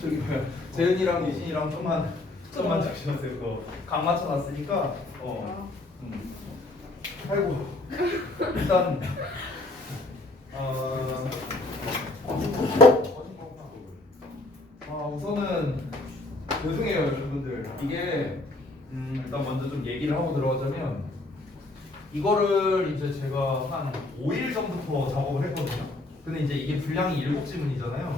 저기 뭐야, 재은이랑 유진이랑 좀만 잠시만요. 그거 각 맞춰놨으니까 아이고 일단 우선은 죄송해요 여러분들. 이게 일단 먼저 좀 얘기를 하고 들어가자면 이거를 이제 제가 한 5일 전부터 작업을 했거든요. 근데 이제 이게 분량이 7지문이잖아요.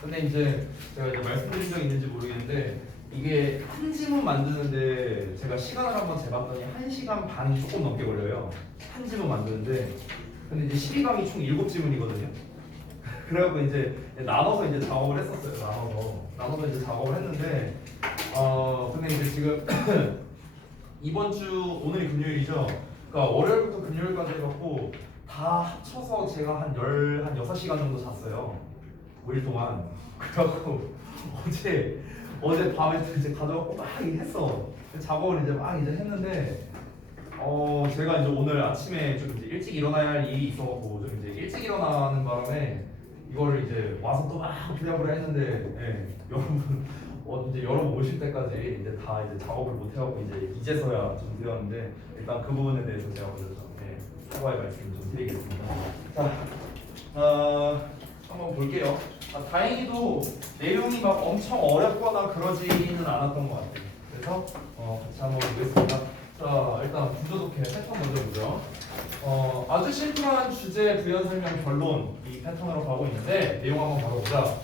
근데 이제 제가 이제 말씀드린 적 있는지 모르겠는데 이게 한 지문 만드는데 제가 시간을 한번 재봤더니 1시간 반이 조금 넘게 걸려요. 한 지문 만드는데. 근데 이제 12강이 총 7지문이거든요. 그래갖고 이제 나눠서 이제 작업을 했었어요. 나눠서 이제 작업을 했는데 근데 이제 지금 이번 주 오늘이 금요일이죠. 그러니까 월요일부터 금요일까지 해갖고 다 합쳐서 제가 한 6시간 정도 잤어요. 5일 동안. 그래갖고 어제 밤에 이제 가져갖고 막 했어. 작업을 이제 막 했는데 제가 이제 오늘 아침에 좀 이제 일찍 일어나야 할 일이 있어갖고 좀 이제 일찍 일어나는 바람에 이거를 이제 와서 또 막 부랴부랴 했는데 여러분 이제 여러분 오실 때까지 이제 다 이제 작업을 못 해갖고 이제서야 좀 되었는데 일단 그 부분에 대해서 제가 먼저 좀 사과의 말씀을 좀 드리겠습니다. 자, 한번 볼게요. 다행히도 내용이 막 엄청 어렵거나 그러지는 않았던 것 같아요. 그래서 같이 한번 보겠습니다. 자, 일단 구조독해 패턴 먼저 보죠. 아주 심플한 주제 부연 설명 결론 이 패턴으로 가고 있는데 내용 한번 바로 보자.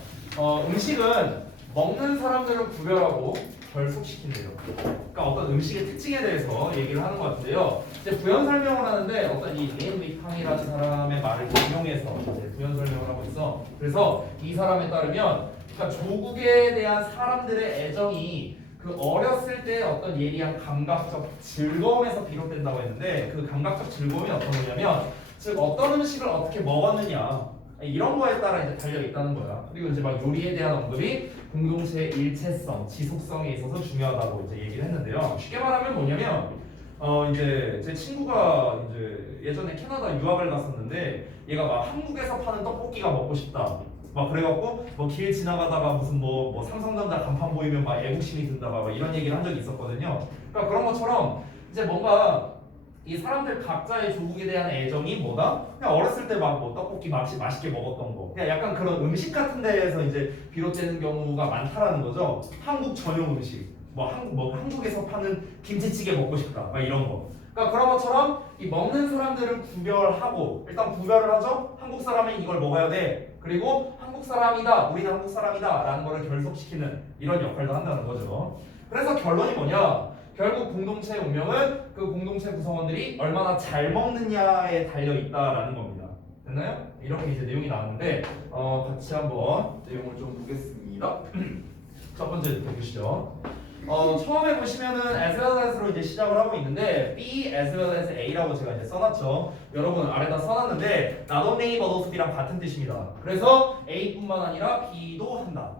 음식은 먹는 사람들을 구별하고 결속시킨대요. 그러니까 어떤 음식의 특징에 대해서 얘기를 하는 것 같은데요. 이제 부연 설명을 하는데 어떤 이 레인 릭팡이라는 사람의 말을 인용해서 이제 부연 설명을 하고 있어. 그래서 이 사람에 따르면 그러니까 조국에 대한 사람들의 애정이 그 어렸을 때 어떤 예리한 감각적 즐거움에서 비롯된다고 했는데 그 감각적 즐거움이 어떤 거냐면 즉 어떤 음식을 어떻게 먹었느냐 이런 거에 따라 이제 달려 있다는 거야. 그리고 이제 막 요리에 대한 언급이 공동체의 일체성, 지속성에 있어서 중요하다고 이제 얘기를 했는데요. 쉽게 말하면 뭐냐면 이제 제 친구가 이제 예전에 캐나다 유학을 갔었는데 얘가 막 한국에서 파는 떡볶이가 먹고 싶다. 막 그래갖고 뭐 길 지나가다가 무슨 뭐 삼성전자 간판 보이면 막 애국심이 든다 막 이런 얘기를 한 적이 있었거든요. 그러니까 그런 것처럼 이제 뭔가 이 사람들 각자의 조국에 대한 애정이 뭐다? 그냥 어렸을 때 막 뭐 떡볶이 맛있게 먹었던 거, 그냥 약간 그런 음식 같은 데에서 이제 비롯되는 경우가 많다라는 거죠. 한국 전용 음식, 한국에서 파는 김치찌개 먹고 싶다, 막 이런 거. 그러니까 그런 것처럼 이 먹는 사람들을 구별하고 일단 구별을 하죠. 한국 사람은 이걸 먹어야 돼. 그리고 한국 사람이다, 우리는 한국 사람이다라는 거를 결속시키는 이런 역할도 한다는 거죠. 그래서 결론이 뭐냐? 결국 공동체의 운명은 그 공동체 구성원들이 얼마나 잘 먹느냐에 달려 있다라는 겁니다. 됐나요? 이렇게 이제 내용이 나왔는데 같이 한번 내용을 좀 보겠습니다. 첫 번째 보시죠. 처음에 보시면은 as well as로 이제 시작을 하고 있는데 B as well as A라고 제가 이제 써놨죠. 여러분 아래다 써놨는데 not only but also B랑 같은 뜻입니다. 그래서 A뿐만 아니라 B도 한다.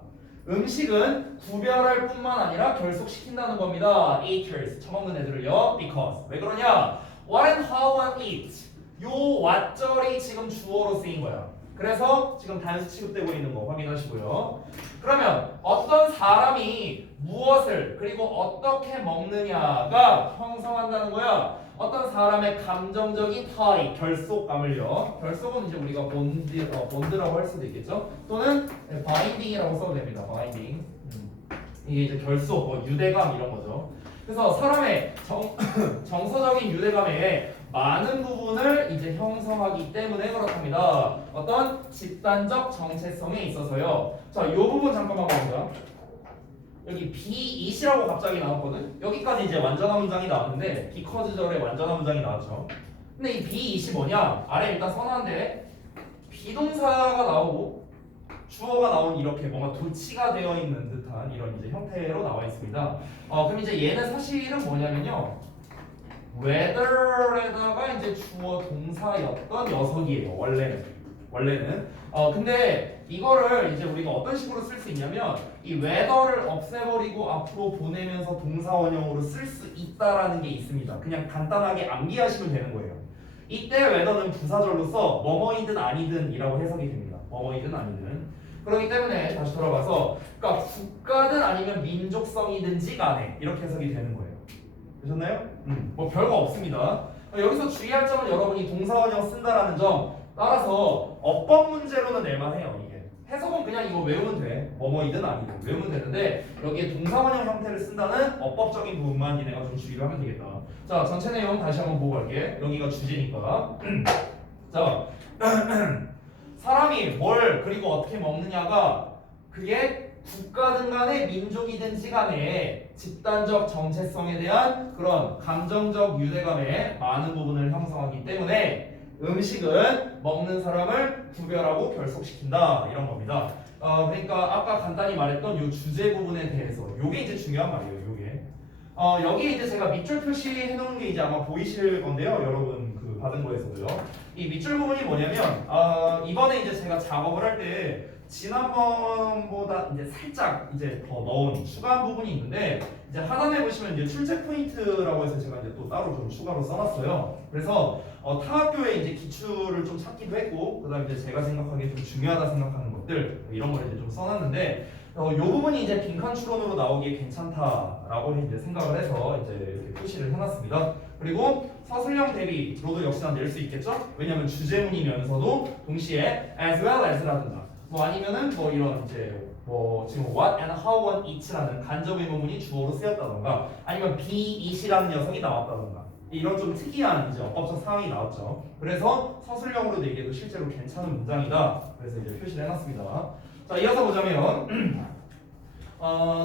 음식은 구별할 뿐만 아니라 결속시킨다는 겁니다. eaters, 처먹는 애들을요. because. 왜 그러냐? what and how and eat. 요 what절이 지금 주어로 쓰인 거야. 그래서 지금 단수 취급되고 있는 거 확인하시고요. 그러면 어떤 사람이 무엇을 그리고 어떻게 먹느냐가 형성한다는 거야. 어떤 사람의 감정적인 타입, 결속감을요. 결속은 이제 우리가 본드라고 할 수도 있겠죠. 또는 바인딩이라고 써도 됩니다. 바인딩. 이게 이제 결속, 유대감 이런 거죠. 그래서 사람의 정서적인 유대감에 많은 부분을 이제 형성하기 때문에 그렇답니다. 어떤 집단적 정체성에 있어서요. 자, 이 부분 잠깐만 보자. 여기 be-it이라고 갑자기 나왔거든. 여기까지 이제 완전한 문장이 나왔는데 because절에 완전한 문장이 나왔죠. 근데 이 be-it이 뭐냐? 아래 일단 써놨는데 비동사가 나오고 주어가 나온 이렇게 뭔가 도치가 되어 있는 듯한 이런 이제 형태로 나와 있습니다. 그럼 이제 얘는 사실은 뭐냐면요. whether에다가 이제 주어 동사였던 녀석이에요. 원래는. 근데 이거를 이제 우리가 어떤 식으로 쓸 수 있냐면 이 whether를 없애버리고 앞으로 보내면서 동사 원형으로 쓸 수 있다라는 게 있습니다. 그냥 간단하게 암기하시면 되는 거예요. 이때 whether는 부사절로서 뭐뭐이든 아니든이라고 해석이 됩니다. 뭐뭐이든 아니든. 그렇기 때문에 다시 돌아가서 그러니까 국가든 아니면 민족성이든지 간에 이렇게 해석이 되는 거예요. 되셨나요? 뭐 별거 없습니다. 여기서 주의할 점은 여러분이 동사원형 쓴다라는 점 따라서 어법 문제로는 낼만해요. 이게 해석은 그냥 이거 외우면 돼. 뭐뭐이든 아니든 외우면 되는데 여기에 동사원형 형태를 쓴다는 어법적인 부분만 니네가 좀 주의를 하면 되겠다. 자, 전체 내용 다시 한번 보고 갈게. 여기가 주제니까. 자, 사람이 뭘 그리고 어떻게 먹느냐가 그게 국가든 간에 민족이든지 간에 집단적 정체성에 대한 그런 감정적 유대감의 많은 부분을 형성하기 때문에 음식은 먹는 사람을 구별하고 결속시킨다 이런 겁니다. 그러니까 아까 간단히 말했던 이 주제 부분에 대해서 요게 이제 중요한 말이에요. 요게 여기 이제 제가 밑줄 표시해 놓은 게 이제 아마 보이실 건데요. 여러분 그 받은 거에서도요. 이 밑줄 부분이 뭐냐면 이번에 이제 제가 작업을 할 때 지난번보다 이제 살짝 이제 더 넣은 추가한 부분이 있는데 이제 하단에 보시면 이제 출제 포인트라고 해서 제가 이제 또 따로 좀 추가로 써놨어요. 그래서 타 학교에 이제 기출을 좀 찾기도 했고 그다음에 이제 제가 생각하기에 좀 중요하다 생각하는 것들 이런 걸 이제 좀 써놨는데 이 부분이 이제 빈칸 추론으로 나오기에 괜찮다라고 이제 생각을 해서 이제 이렇게 표시를 해놨습니다. 그리고 서술형 대비로도 역시나 낼 수 있겠죠? 왜냐하면 주제문이면서도 동시에 as well as라든가 뭐 아니면은 뭐 이런 이제 뭐 지금 what and how one eat라는 간접 의문문이 주어로 쓰였다던가 아니면 be eat이라는 녀석이 나왔다던가 이런 좀 특이한 이제 어법적 상황이 나왔죠. 그래서 서술형으로 내기에도 실제로 괜찮은 문장이다. 그래서 이제 표시를 해놨습니다. 자, 이어서 보자면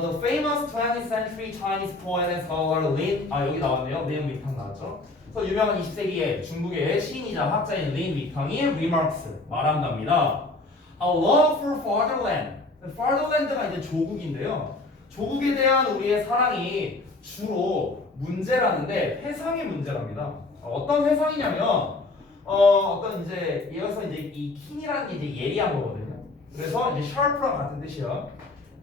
the famous 20th century Chinese poet and scholar Lin 여기 나왔네요. 린 위탕 나왔죠. 그래서 유명한 20세기의 중국의 시인이자 학자인 린 위탕이 remarks 말한답니다. A love for fatherland. fatherland가 이제 조국인데요. 조국에 대한 우리의 사랑이 주로 문제라는데 회상의 문제랍니다. 어떤 회상이냐면 어떤 이제 이어서 이제 이 킨이라는 게 이제 예리한 거거든요. 그래서 이제 sharp랑 같은 뜻이야.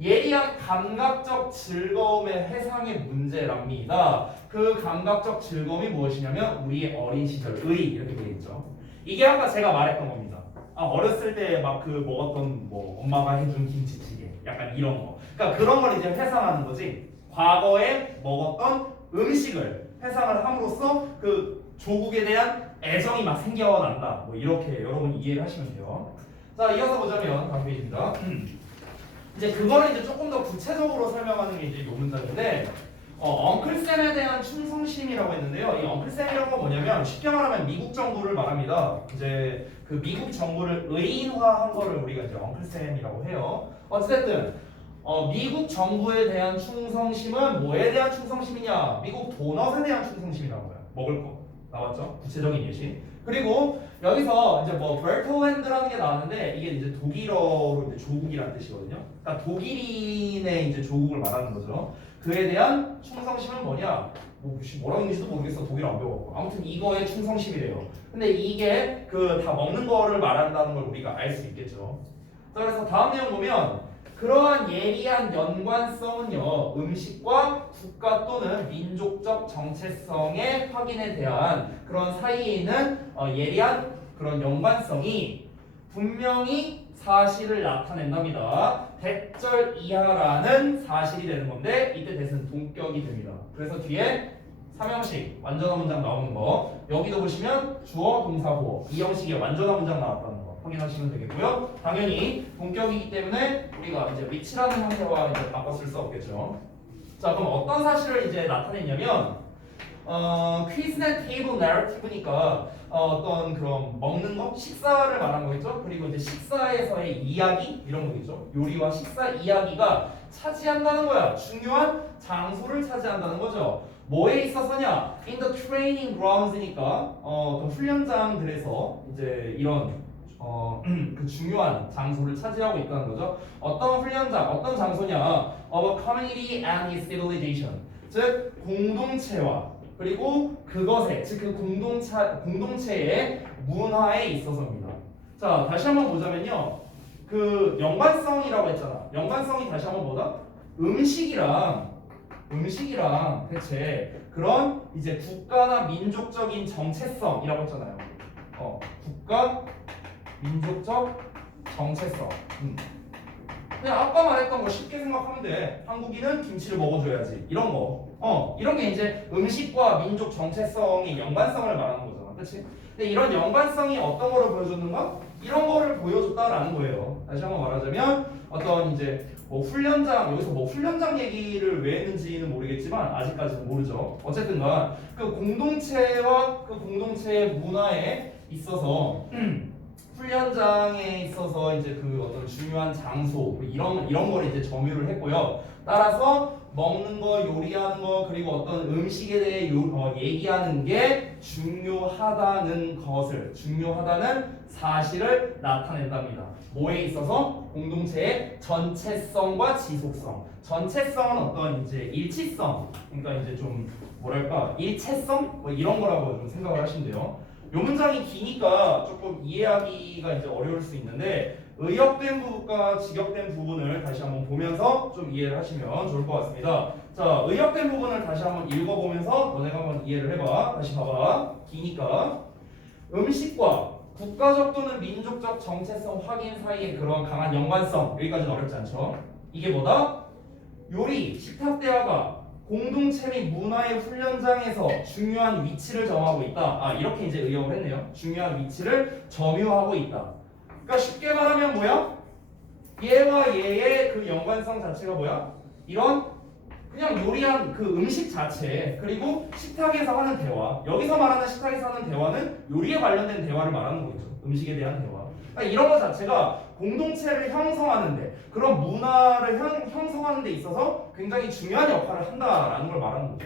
예리한 감각적 즐거움의 회상의 문제랍니다. 그 감각적 즐거움이 무엇이냐면 우리의 어린 시절의 이렇게 되어 있죠. 이게 아까 제가 말했던 겁니다. 어렸을 때 막 그 먹었던 뭐 엄마가 해준 김치찌개 약간 이런 거. 그러니까 그런 걸 이제 회상하는 거지. 과거에 먹었던 음식을 회상을 함으로써 그 조국에 대한 애정이 막 생겨난다. 뭐 이렇게 여러분이 이해를 하시면 돼요. 자, 이어서 보자면 다음 페이지입니다. 이제 그거를 이제 조금 더 구체적으로 설명하는 게 이제 요 문장인데 엉클쌤에 대한 충성심이라고 했는데요. 이 엉클쌤이라는 건 뭐냐면 쉽게 말하면 미국 정부를 말합니다. 이제 그 미국 정부를 의인화한 거를 우리가 이제 엉클쌤이라고 해요. 어쨌든 미국 정부에 대한 충성심은 뭐에 대한 충성심이냐? 미국 도넛에 대한 충성심이라고요. 먹을 거 나왔죠? 구체적인 예시. 그리고 여기서 이제 뭐 베르톨랜드라는 게 나왔는데 이게 이제 독일어로 이제 조국이라는 뜻이거든요. 그러니까 독일인의 이제 조국을 말하는 거죠. 그에 대한 충성심은 뭐냐? 뭐라고 했는지도 모르겠어. 독일어 안 배워갖고. 아무튼 이거에 충성심이래요. 근데 이게 그 다 먹는 거를 말한다는 걸 우리가 알 수 있겠죠. 자, 그래서 다음 내용 보면 그러한 예리한 연관성은요 음식과 국가 또는 민족적 정체성의 확인에 대한 그런 사이에 있는 예리한 그런 연관성이 분명히 사실을 나타낸답니다. 대절 이하라는 사실이 되는 건데 이때 대신 동격이 됩니다. 그래서 뒤에 3형식 완전한 문장 나오는 거 여기도 보시면 주어 동사 보어 이 형식의 완전한 문장 나왔다는 거 확인하시면 되겠고요. 당연히 동격이기 때문에 우리가 이제 which라는 형태와 이제 바꿔 쓸 수 없겠죠. 자, 그럼 어떤 사실을 이제 나타냈냐면 퀴즈 앤 테이블 내러티브니까 어떤 그런 먹는 거, 식사를 말한 거겠죠. 그리고 이제 식사에서의 이야기 이런 거겠죠. 요리와 식사 이야기가 차지한다는 거야. 중요한 장소를 차지한다는 거죠. 뭐에 있어서냐? In the training grounds니까 어떤 훈련장들에서 이제 이런 그 중요한 장소를 차지하고 있다는 거죠. 어떤 훈련장, 어떤 장소냐? Of a community and its civilization. 즉 공동체와 그리고 그것에 즉 그 공동체의 문화에 있어서입니다. 자, 다시 한번 보자면요. 그 연관성이라고 했잖아. 연관성이 다시 한번 뭐다? 음식이랑 대체 그런 이제 국가나 민족적인 정체성이라고 했잖아요. 국가 민족적 정체성. 그냥 아까 말했던 거 쉽게 생각하면 돼. 한국인은 김치를 먹어줘야지. 이런 거. 이런 게 이제 음식과 민족 정체성의 연관성을 말하는 거잖아. 그렇지? 근데 이런 연관성이 어떤 거를 보여줬는가? 이런 거를 보여줬다라는 거예요. 다시 한번 말하자면 어떤 이제 뭐 훈련장, 여기서 뭐 훈련장 얘기를 왜 했는지는 모르겠지만 아직까지는 모르죠. 어쨌든간 그 공동체와 그 공동체의 문화에 있어서 훈련장에 있어서 이제 그 어떤 중요한 장소 이런 걸 이제 점유를 했고요. 따라서 먹는 거, 요리하는 거, 그리고 어떤 음식에 대해 얘기하는 게 중요하다는 사실을 나타낸답니다. 뭐에 있어서? 공동체의 전체성과 지속성. 전체성은 어떤 이제 일치성, 그러니까 이제 좀 뭐랄까 일체성 뭐 이런 거라고 좀 생각을 하시면 돼요. 요 문장이 기니까 조금 이해하기가 이제 어려울 수 있는데 의역된 부분과 직역된 부분을 다시 한번 보면서 좀 이해를 하시면 좋을 것 같습니다. 자, 의역된 부분을 다시 한번 읽어보면서 너네가 한번 이해를 해봐. 다시 봐봐. 기니까 음식과 국가적 또는 민족적 정체성 확인 사이의 그런 강한 연관성, 여기까지는 어렵지 않죠? 이게 뭐다? 요리, 식탁 대화가 공동체 및 문화의 훈련장에서 중요한 위치를 점하고 있다. 이렇게 이제 의역을 했네요. 중요한 위치를 점유하고 있다. 그러니까 쉽게 말하면 뭐야? 얘와 얘의 그 연관성 자체가 뭐야? 이런 그냥 요리한 그 음식 자체, 그리고 식탁에서 하는 대화, 여기서 말하는 식탁에서 하는 대화는 요리에 관련된 대화를 말하는 거죠. 음식에 대한 대화. 그러니까 이런 것 자체가 공동체를 형성하는데, 그런 문화를 형성하는 데 있어서 굉장히 중요한 역할을 한다라는 걸 말하는 거죠.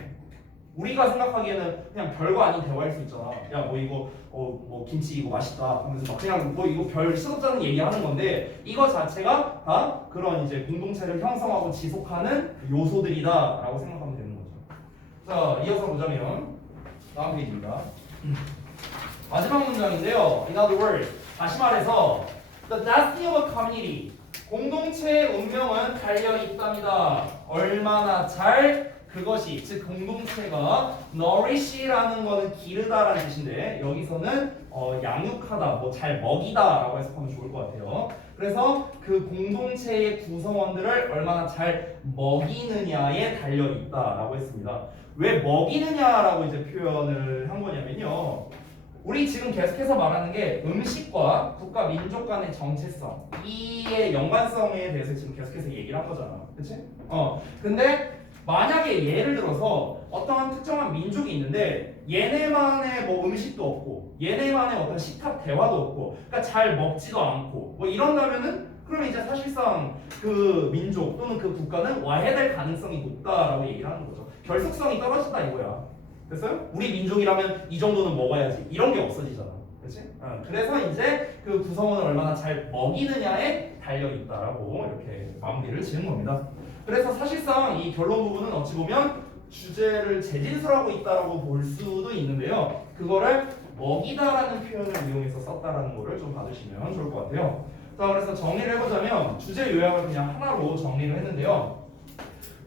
우리가 생각하기에는 그냥 별거 아닌 대화일 수 있잖아. 야, 뭐 이거 뭐 김치 이거 맛있다 하면서 막 그냥 뭐 이거 별 시덥잖은 얘기하는 건데, 이거 자체가 다 그런 이제 공동체를 형성하고 지속하는 요소들이다라고 생각하면 되는 거죠. 자, 이어서 보자면 다음 페이지입니다. 마지막 문장인데요. In other words, 다시 말해서 the destiny of a community, 공동체의 운명은 달려 있답니다. 얼마나 잘 그것이, 즉 공동체가 nourish라는 거는 기르다라는 뜻인데 여기서는 양육하다, 뭐 잘 먹이다라고 해석하면 좋을 것 같아요. 그래서 그 공동체의 구성원들을 얼마나 잘 먹이느냐에 달려 있다라고 했습니다. 왜 먹이느냐라고 이제 표현을 한 거냐면요. 우리 지금 계속해서 말하는 게 음식과 국가 민족 간의 정체성, 이의 연관성에 대해서 지금 계속해서 얘기를 한 거잖아. 그치? 근데 만약에 예를 들어서 어떠한 특정한 민족이 있는데 얘네만의 뭐 음식도 없고 얘네만의 어떤 식탁 대화도 없고, 그러니까 잘 먹지도 않고 뭐 이런다면은 그러면 이제 사실상 그 민족 또는 그 국가는 와해될 가능성이 높다라고 얘기를 하는 거죠. 결속성이 떨어진다 이거야. 됐어요? 우리 민족이라면 이 정도는 먹어야지, 이런 게 없어지잖아. 그렇지? 그래서 이제 그 구성원을 얼마나 잘 먹이느냐에 달려 있다라고 이렇게 마무리를 지은 겁니다. 그래서 사실상 이 결론 부분은 어찌 보면 주제를 재진술하고 있다라고 볼 수도 있는데요. 그거를 먹이다라는 표현을 이용해서 썼다라는 거를 좀 봐주시면 좋을 것 같아요. 자, 그래서 정리를 해보자면 주제 요약을 그냥 하나로 정리를 했는데요.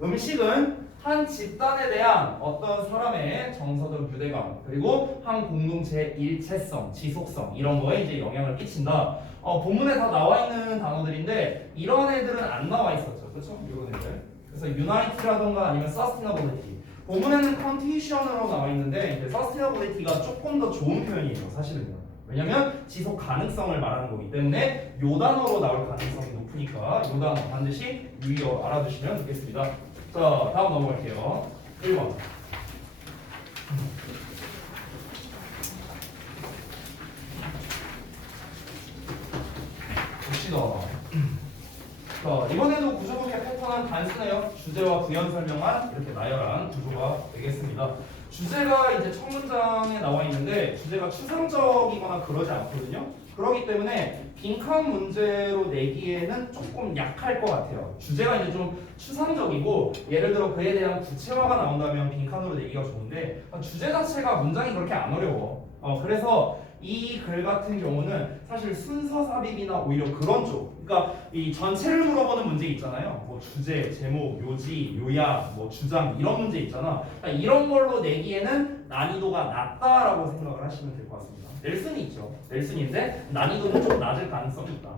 음식은 한 집단에 대한 어떤 사람의 정서적 유대감, 그리고 한 공동체의 일체성, 지속성, 이런 거에 이제 영향을 끼친다. 본문에 다 나와 있는 단어들인데 이런 애들은 안 나와 있었죠. 그렇죠? 이런 애들. 그래서 unite라던가 아니면 sustainability. 본문에는 condition으로 나와 있는데 이제 sustainability가 조금 더 좋은 표현이에요. 사실은요. 왜냐면 지속 가능성을 말하는 거기 때문에 요 단어로 나올 가능성이 높으니까 요 단어 반드시 유의어 알아두시면 좋겠습니다. 자, 다음 넘어갈게요. 1번. 봅시다. 자, 이번에도 구조복의 패턴은 단순해요. 주제와 부연 설명만 이렇게 나열한 구조가 되겠습니다. 주제가 이제 첫 문장에 나와 있는데 주제가 추상적이거나 그러지 않거든요. 그렇기 때문에 빈칸 문제로 내기에는 조금 약할 것 같아요. 주제가 이제 좀 추상적이고 예를 들어 그에 대한 구체화가 나온다면 빈칸으로 내기가 좋은데 주제 자체가 문장이 그렇게 안 어려워. 그래서 이 글 같은 경우는 사실 순서 삽입이나 오히려 그런 쪽, 그러니까 이 전체를 물어보는 문제 있잖아요. 뭐 주제, 제목, 요지, 요약, 뭐 주장 이런 문제 있잖아. 그러니까 이런 걸로 내기에는 난이도가 낮다라고 생각을 하시면 될 것 같습니다. 낼 수는 있죠. 낼 수는 있는데 난이도는 좀 낮을 가능성이 있다.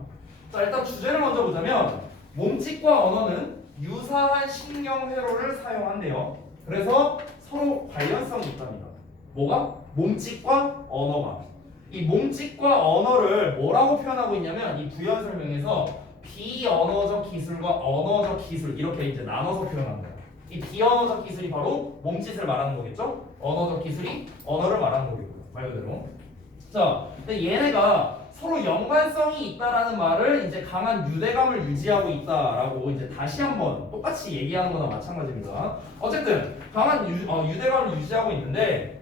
자, 일단 주제를 먼저 보자면 몸짓과 언어는 유사한 신경 회로를 사용한대요. 그래서 서로 관련성이 있답니다. 뭐가? 몸짓과 언어가. 이 몸짓과 언어를 뭐라고 표현하고 있냐면 이 부연 설명에서 비언어적 기술과 언어적 기술 이렇게 이제 나눠서 표현한 거예요. 이 비언어적 기술이 바로 몸짓을 말하는 거겠죠? 언어적 기술이 언어를 말하는 거겠고요. 말 그대로. 자, 근데 얘네가 서로 연관성이 있다라는 말을 이제 강한 유대감을 유지하고 있다라고 이제 다시 한번 똑같이 얘기하는 거나 마찬가지입니다. 어쨌든 강한 유대감을 유지하고 있는데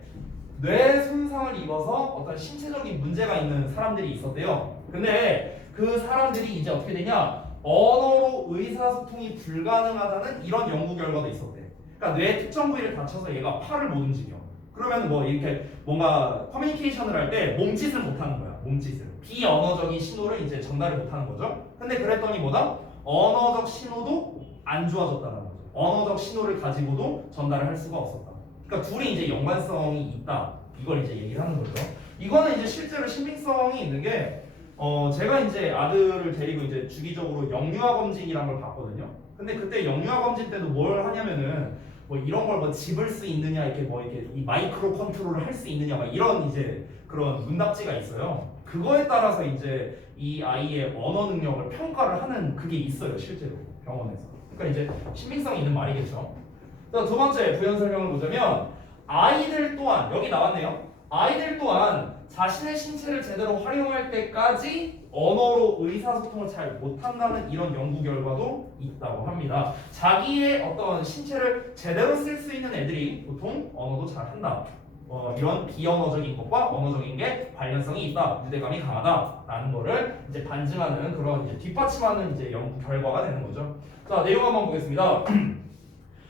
뇌 손상을 입어서 어떤 신체적인 문제가 있는 사람들이 있었대요. 근데 그 사람들이 이제 어떻게 되냐? 언어로 의사소통이 불가능하다는 이런 연구 결과도 있었대. 그러니까 뇌 특정 부위를 다쳐서 얘가 팔을 못 움직여. 그러면 뭐 이렇게 뭔가 커뮤니케이션을 할 때 몸짓을 못 하는 거야. 몸짓을. 비언어적인 신호를 이제 전달을 못 하는 거죠. 근데 그랬더니 뭐다? 언어적 신호도 안 좋아졌다는 거죠. 언어적 신호를 가지고도 전달을 할 수가 없었다. 그러니까 둘이 이제 연관성이 있다. 이걸 이제 얘기를 하는 거죠. 이거는 이제 실제로 신빙성이 있는 게 제가 이제 아들을 데리고 이제 주기적으로 영유아 검진이란 걸 봤거든요. 근데 그때 영유아 검진 때도 뭘 하냐면은 뭐 이런 걸 뭐 집을 수 있느냐 이렇게 뭐 이렇게 이 마이크로 컨트롤을 할 수 있느냐 막 이런 이제 그런 문답지가 있어요. 그거에 따라서 이제 이 아이의 언어 능력을 평가를 하는 그게 있어요, 실제로 병원에서. 그러니까 이제 신빙성이 있는 말이겠죠. 자, 두 번째 부연 설명을 보자면 아이들 또한 여기 나왔네요. 아이들 또한 자신의 신체를 제대로 활용할 때까지 언어로 의사소통을 잘 못한다는 이런 연구 결과도 있다고 합니다. 자기의 어떤 신체를 제대로 쓸 수 있는 애들이 보통 언어도 잘 한다. 이런 비언어적인 것과 언어적인 게 관련성이 있다, 유대감이 강하다라는 거를 이제 반증하는 그런 이제 뒷받침하는 이제 연구 결과가 되는 거죠. 자, 내용 한번 보겠습니다.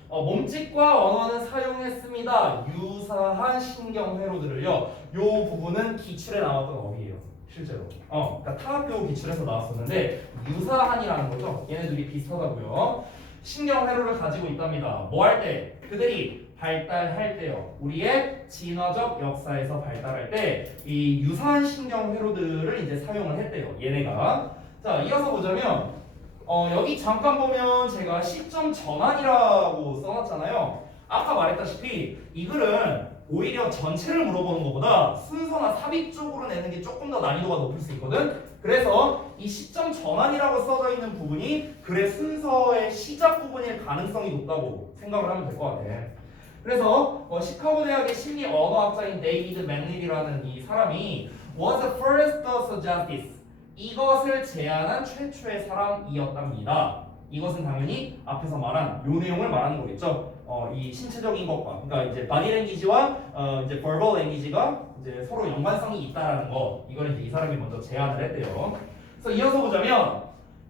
몸짓과 언어는 사용했습니다. 유사한 신경 회로들을요. 요 부분은 기출에 나왔던 어휘예요. 실제로. 그러니까 타학교 기출에서 나왔었는데 유사한이라는 거죠. 얘네들이 비슷하다고요. 신경 회로를 가지고 있답니다. 뭐 할 때? 그들이 발달할 때요. 우리의 진화적 역사에서 발달할 때 이 유사한 신경 회로들을 이제 사용을 했대요. 얘네가. 자, 이어서 보자면 여기 잠깐 보면 제가 시점 전환이라고 써놨잖아요. 아까 말했다시피 이 글은 오히려 전체를 물어보는 것보다 순서나 삽입 쪽으로 내는 게 조금 더 난이도가 높을 수 있거든. 그래서 이 시점 전환이라고 써져 있는 부분이 글의 순서의 시작 부분일 가능성이 높다고 생각을 하면 될 것 같아. 그래서 시카고 대학의 심리 언어학자인 데이비드 맥릴이라는 이 사람이 was the first to suggest this. 이것을 제안한 최초의 사람이었답니다. 이것은 당연히 앞에서 말한 요 내용을 말하는 거겠죠. 이 신체적인 것과, 그러니까 이제 바디 랭귀지와 이제 버벌 랭귀지가 이제 서로 연관성이 있다라는 거, 이걸 이제 이 사람이 먼저 제안을 했대요. 그래서 이어서 보자면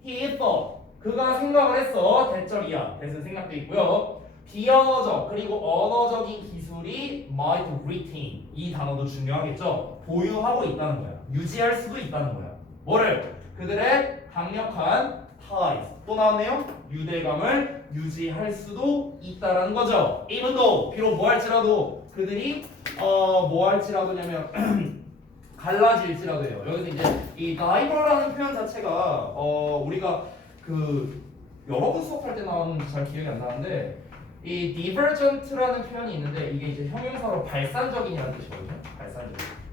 he thought, 그가 생각을 했어. 대절이야. 대신 생각도 있고요. 비언어적 그리고 언어적인 기술이 might retain, 이 단어도 중요하겠죠. 보유하고 있다는 거야. 유지할 수도 있다는 거야. 뭐를? 그들의 강력한 ties, 또 나왔네요. 유대감을 유지할 수도 있다라는 거죠. even though, 비록 뭐 할지라도 그들이 뭐 할지라도냐면 갈라질지라도요. 여기서 이제 이 diver라는 표현 자체가 우리가 그 여러 번 수업할 때 나오는지 잘 기억이 안 나는데 이 divergent라는 표현이 있는데 이게 이제 형용사로 발산적인이라는 뜻이거든요. 발산적.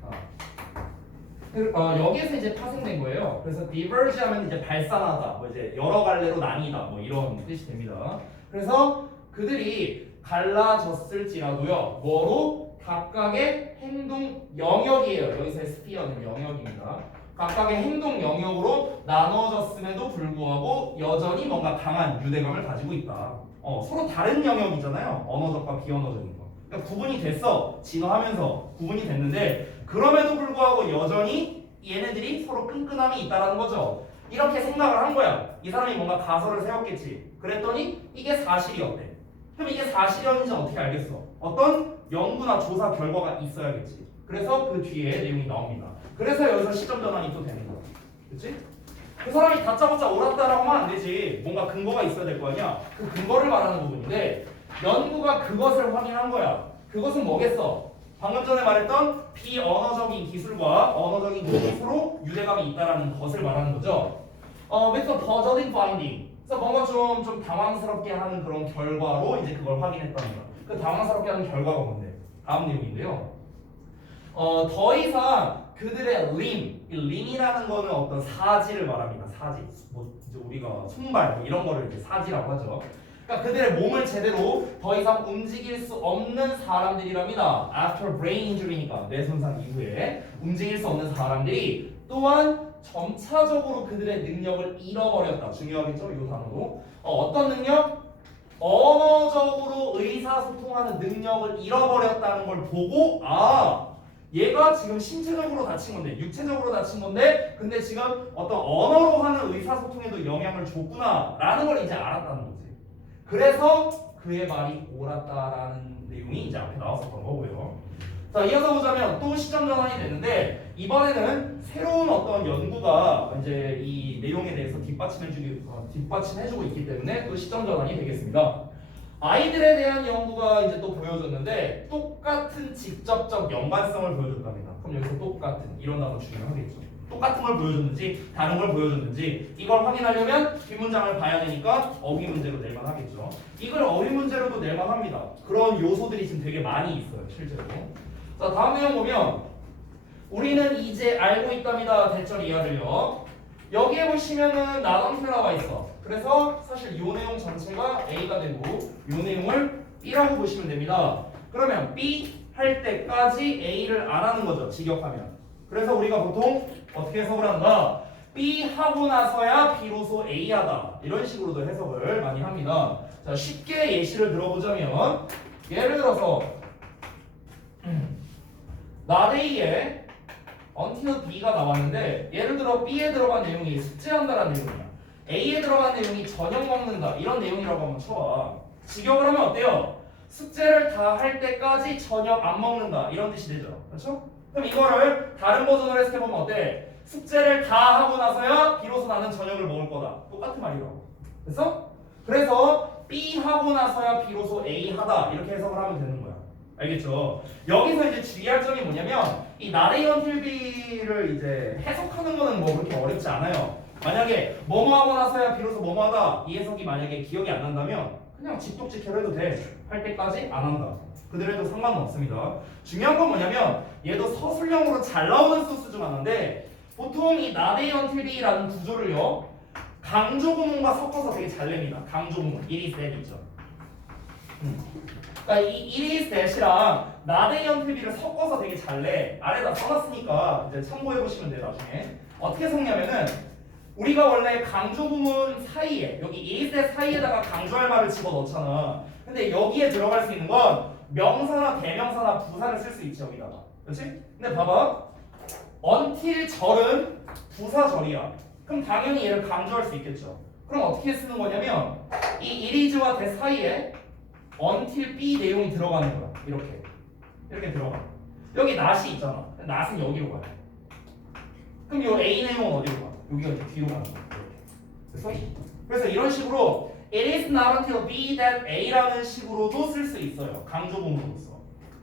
여기에서 이제 파생된 거예요. 그래서 diverge 하면 이제 발산하다, 뭐 이제 여러 갈래로 나뉘다, 뭐 이런 뜻이 됩니다. 그래서 그들이 갈라졌을지라도요, 뭐로? 각각의 행동 영역이에요. 여기서의 스피어는 영역입니다. 각각의 행동 영역으로 나눠졌음에도 불구하고 여전히 뭔가 강한 유대감을 가지고 있다. 서로 다른 영역이잖아요. 언어적과 비언어적인 거. 그러니까 구분이 됐어. 진화하면서 구분이 됐는데 그럼에도 불구하고 여전히 얘네들이 서로 끈끈함이 있다라는 거죠. 이렇게 생각을 한 거야. 이 사람이 뭔가 가설을 세웠겠지. 그랬더니 이게 사실이었대. 그럼 이게 사실이었는지 어떻게 알겠어? 어떤 연구나 조사 결과가 있어야겠지. 그래서 그 뒤에 내용이 나옵니다. 그래서 여기서 시점 전환이 또 되는 거야. 그치? 그 사람이 다짜고짜 옳았다라고 하면 안 되지. 뭔가 근거가 있어야 될 거 아니야. 그 근거를 말하는 부분인데 연구가 그것을 확인한 거야. 그것은 뭐겠어? 방금 전에 말했던 비언어적인 기술과 언어적인 기술로 유대감이 있다라는 것을 말하는 거죠. with a puzzling finding. 그래서 뭔가 좀 당황스럽게 하는 그런 결과로 이제 그걸 확인했다는 거야. 그 당황스럽게 하는 결과가 뭔데? 다음 내용인데요. 더 이상 그들의 림이라는 거는 어떤 사지를 말합니다. 사지. 뭐 이제 우리가 손발 뭐 이런 거를 이제 사지라고 하죠. 그러니까 그들의 몸을 제대로 더 이상 움직일 수 없는 사람들이랍니다. After brain injury니까 뇌 손상 이후에 움직일 수 없는 사람들이 또한 점차적으로 그들의 능력을 잃어버렸다. 중요하겠죠? 이 단어로. 어떤 능력? 언어적으로 의사소통하는 능력을 잃어버렸다는 걸 보고 얘가 지금 신체적으로 다친 건데 육체적으로 다친 건데 근데 지금 어떤 언어로 하는 의사소통에도 영향을 줬구나 라는 걸 이제 알았다는 거지. 그래서 그의 말이 옳았다라는 내용이 이제 앞에 나왔었던 거고요. 자, 이어서 보자면 또 시점 전환이 되는데 이번에는 새로운 어떤 연구가 이제 이 내용에 대해서 뒷받침해주고 있기 때문에 또 시점 전환이 되겠습니다. 아이들에 대한 연구가 이제 또 보여줬는데 똑같은 직접적 연관성을 보여줬답니다. 그럼 여기서 똑같은 이런 단어 중요하겠죠. 똑같은 걸 보여줬는지 다른 걸 보여줬는지 이걸 확인하려면 뒷문장을 봐야 되니까 어휘 문제로 낼만 하겠죠. 이걸 어휘 문제로도 낼만 합니다. 그런 요소들이 지금 되게 많이 있어요. 실제로. 자, 다음 내용 보면 우리는 이제 알고 있답니다. 대절 이하를요. 여기에 보시면은 not until 나와 있어. 그래서 사실 이 내용 전체가 A가 되고 이 내용을 B라고 보시면 됩니다. 그러면 B 할 때까지 A를 안 하는 거죠. 직역하면. 그래서 우리가 보통 어떻게 해석을 한다? B 하고 나서야 B로서 A 하다. 이런 식으로도 해석을 많이 합니다. 자, 쉽게 예시를 들어보자면 예를 들어서 not A에 until B가 나왔는데 예를 들어 B에 들어간 내용이 숙제한다라는 내용이야. A에 들어간 내용이 저녁 먹는다 이런 내용이라고 한번 쳐봐. 직역을 하면 어때요? 숙제를 다 할 때까지 저녁 안 먹는다 이런 뜻이 되죠. 그렇죠? 그럼 이거를 다른 버전으로 해석해보면 어때? 숙제를 다 하고 나서야 비로소 나는 저녁을 먹을 거다. 똑같은 말이라고. 됐어? 그래서 B 하고 나서야 비로소 A 하다 이렇게 해석을 하면 되는 거야. 알겠죠? 여기서 이제 주의할 점이 뭐냐면 이 나레이언 틸비를 이제 해석하는 거는 뭐 그렇게 어렵지 않아요. 만약에 뭐뭐 하고 나서야 비로소 뭐뭐 하다 이 해석이 만약에 기억이 안 난다면 그냥 직독직해로 해도 돼. 할 때까지 안 한다. 그들에도 상관은 없습니다. 중요한 건 뭐냐면 얘도 서술형으로 잘 나오는 소스 중 하나인데 보통 이 나레이언 틸비라는 구조를요 강조 구문과 섞어서 되게 잘 냅니다. 강조 구문, it is that 있죠. 그러니까 이 it is that이랑 나레이언 틸비를 섞어서 되게 잘 내. 아래다 써놨으니까 이제 참고해 보시면 돼요. 나중에 어떻게 섞냐면은 우리가 원래 강조 구문 사이에 여기 it is that 사이에다가 강조할 말을 집어넣잖아. 근데 여기에 들어갈 수 있는 건 명사나 대명사나 부사를 쓸 수 있지 여기다가. 그렇지? 근데 봐봐. until 절은 부사절이야. 그럼 당연히 얘를 강조할 수 있겠죠. 그럼 어떻게 쓰는 거냐면 이 it is와 that 사이에 until B 내용이 들어가는 거야. 이렇게 들어가. 여기 not이 있잖아. not은 여기로 가요. 그럼 이 A 내용은 어디로 가? 여기가 이렇게 뒤로 가는 거야. 그래서 이런 식으로 it is not until B that A라는 식으로도 쓸 수 있어요. 강조 구문으로서.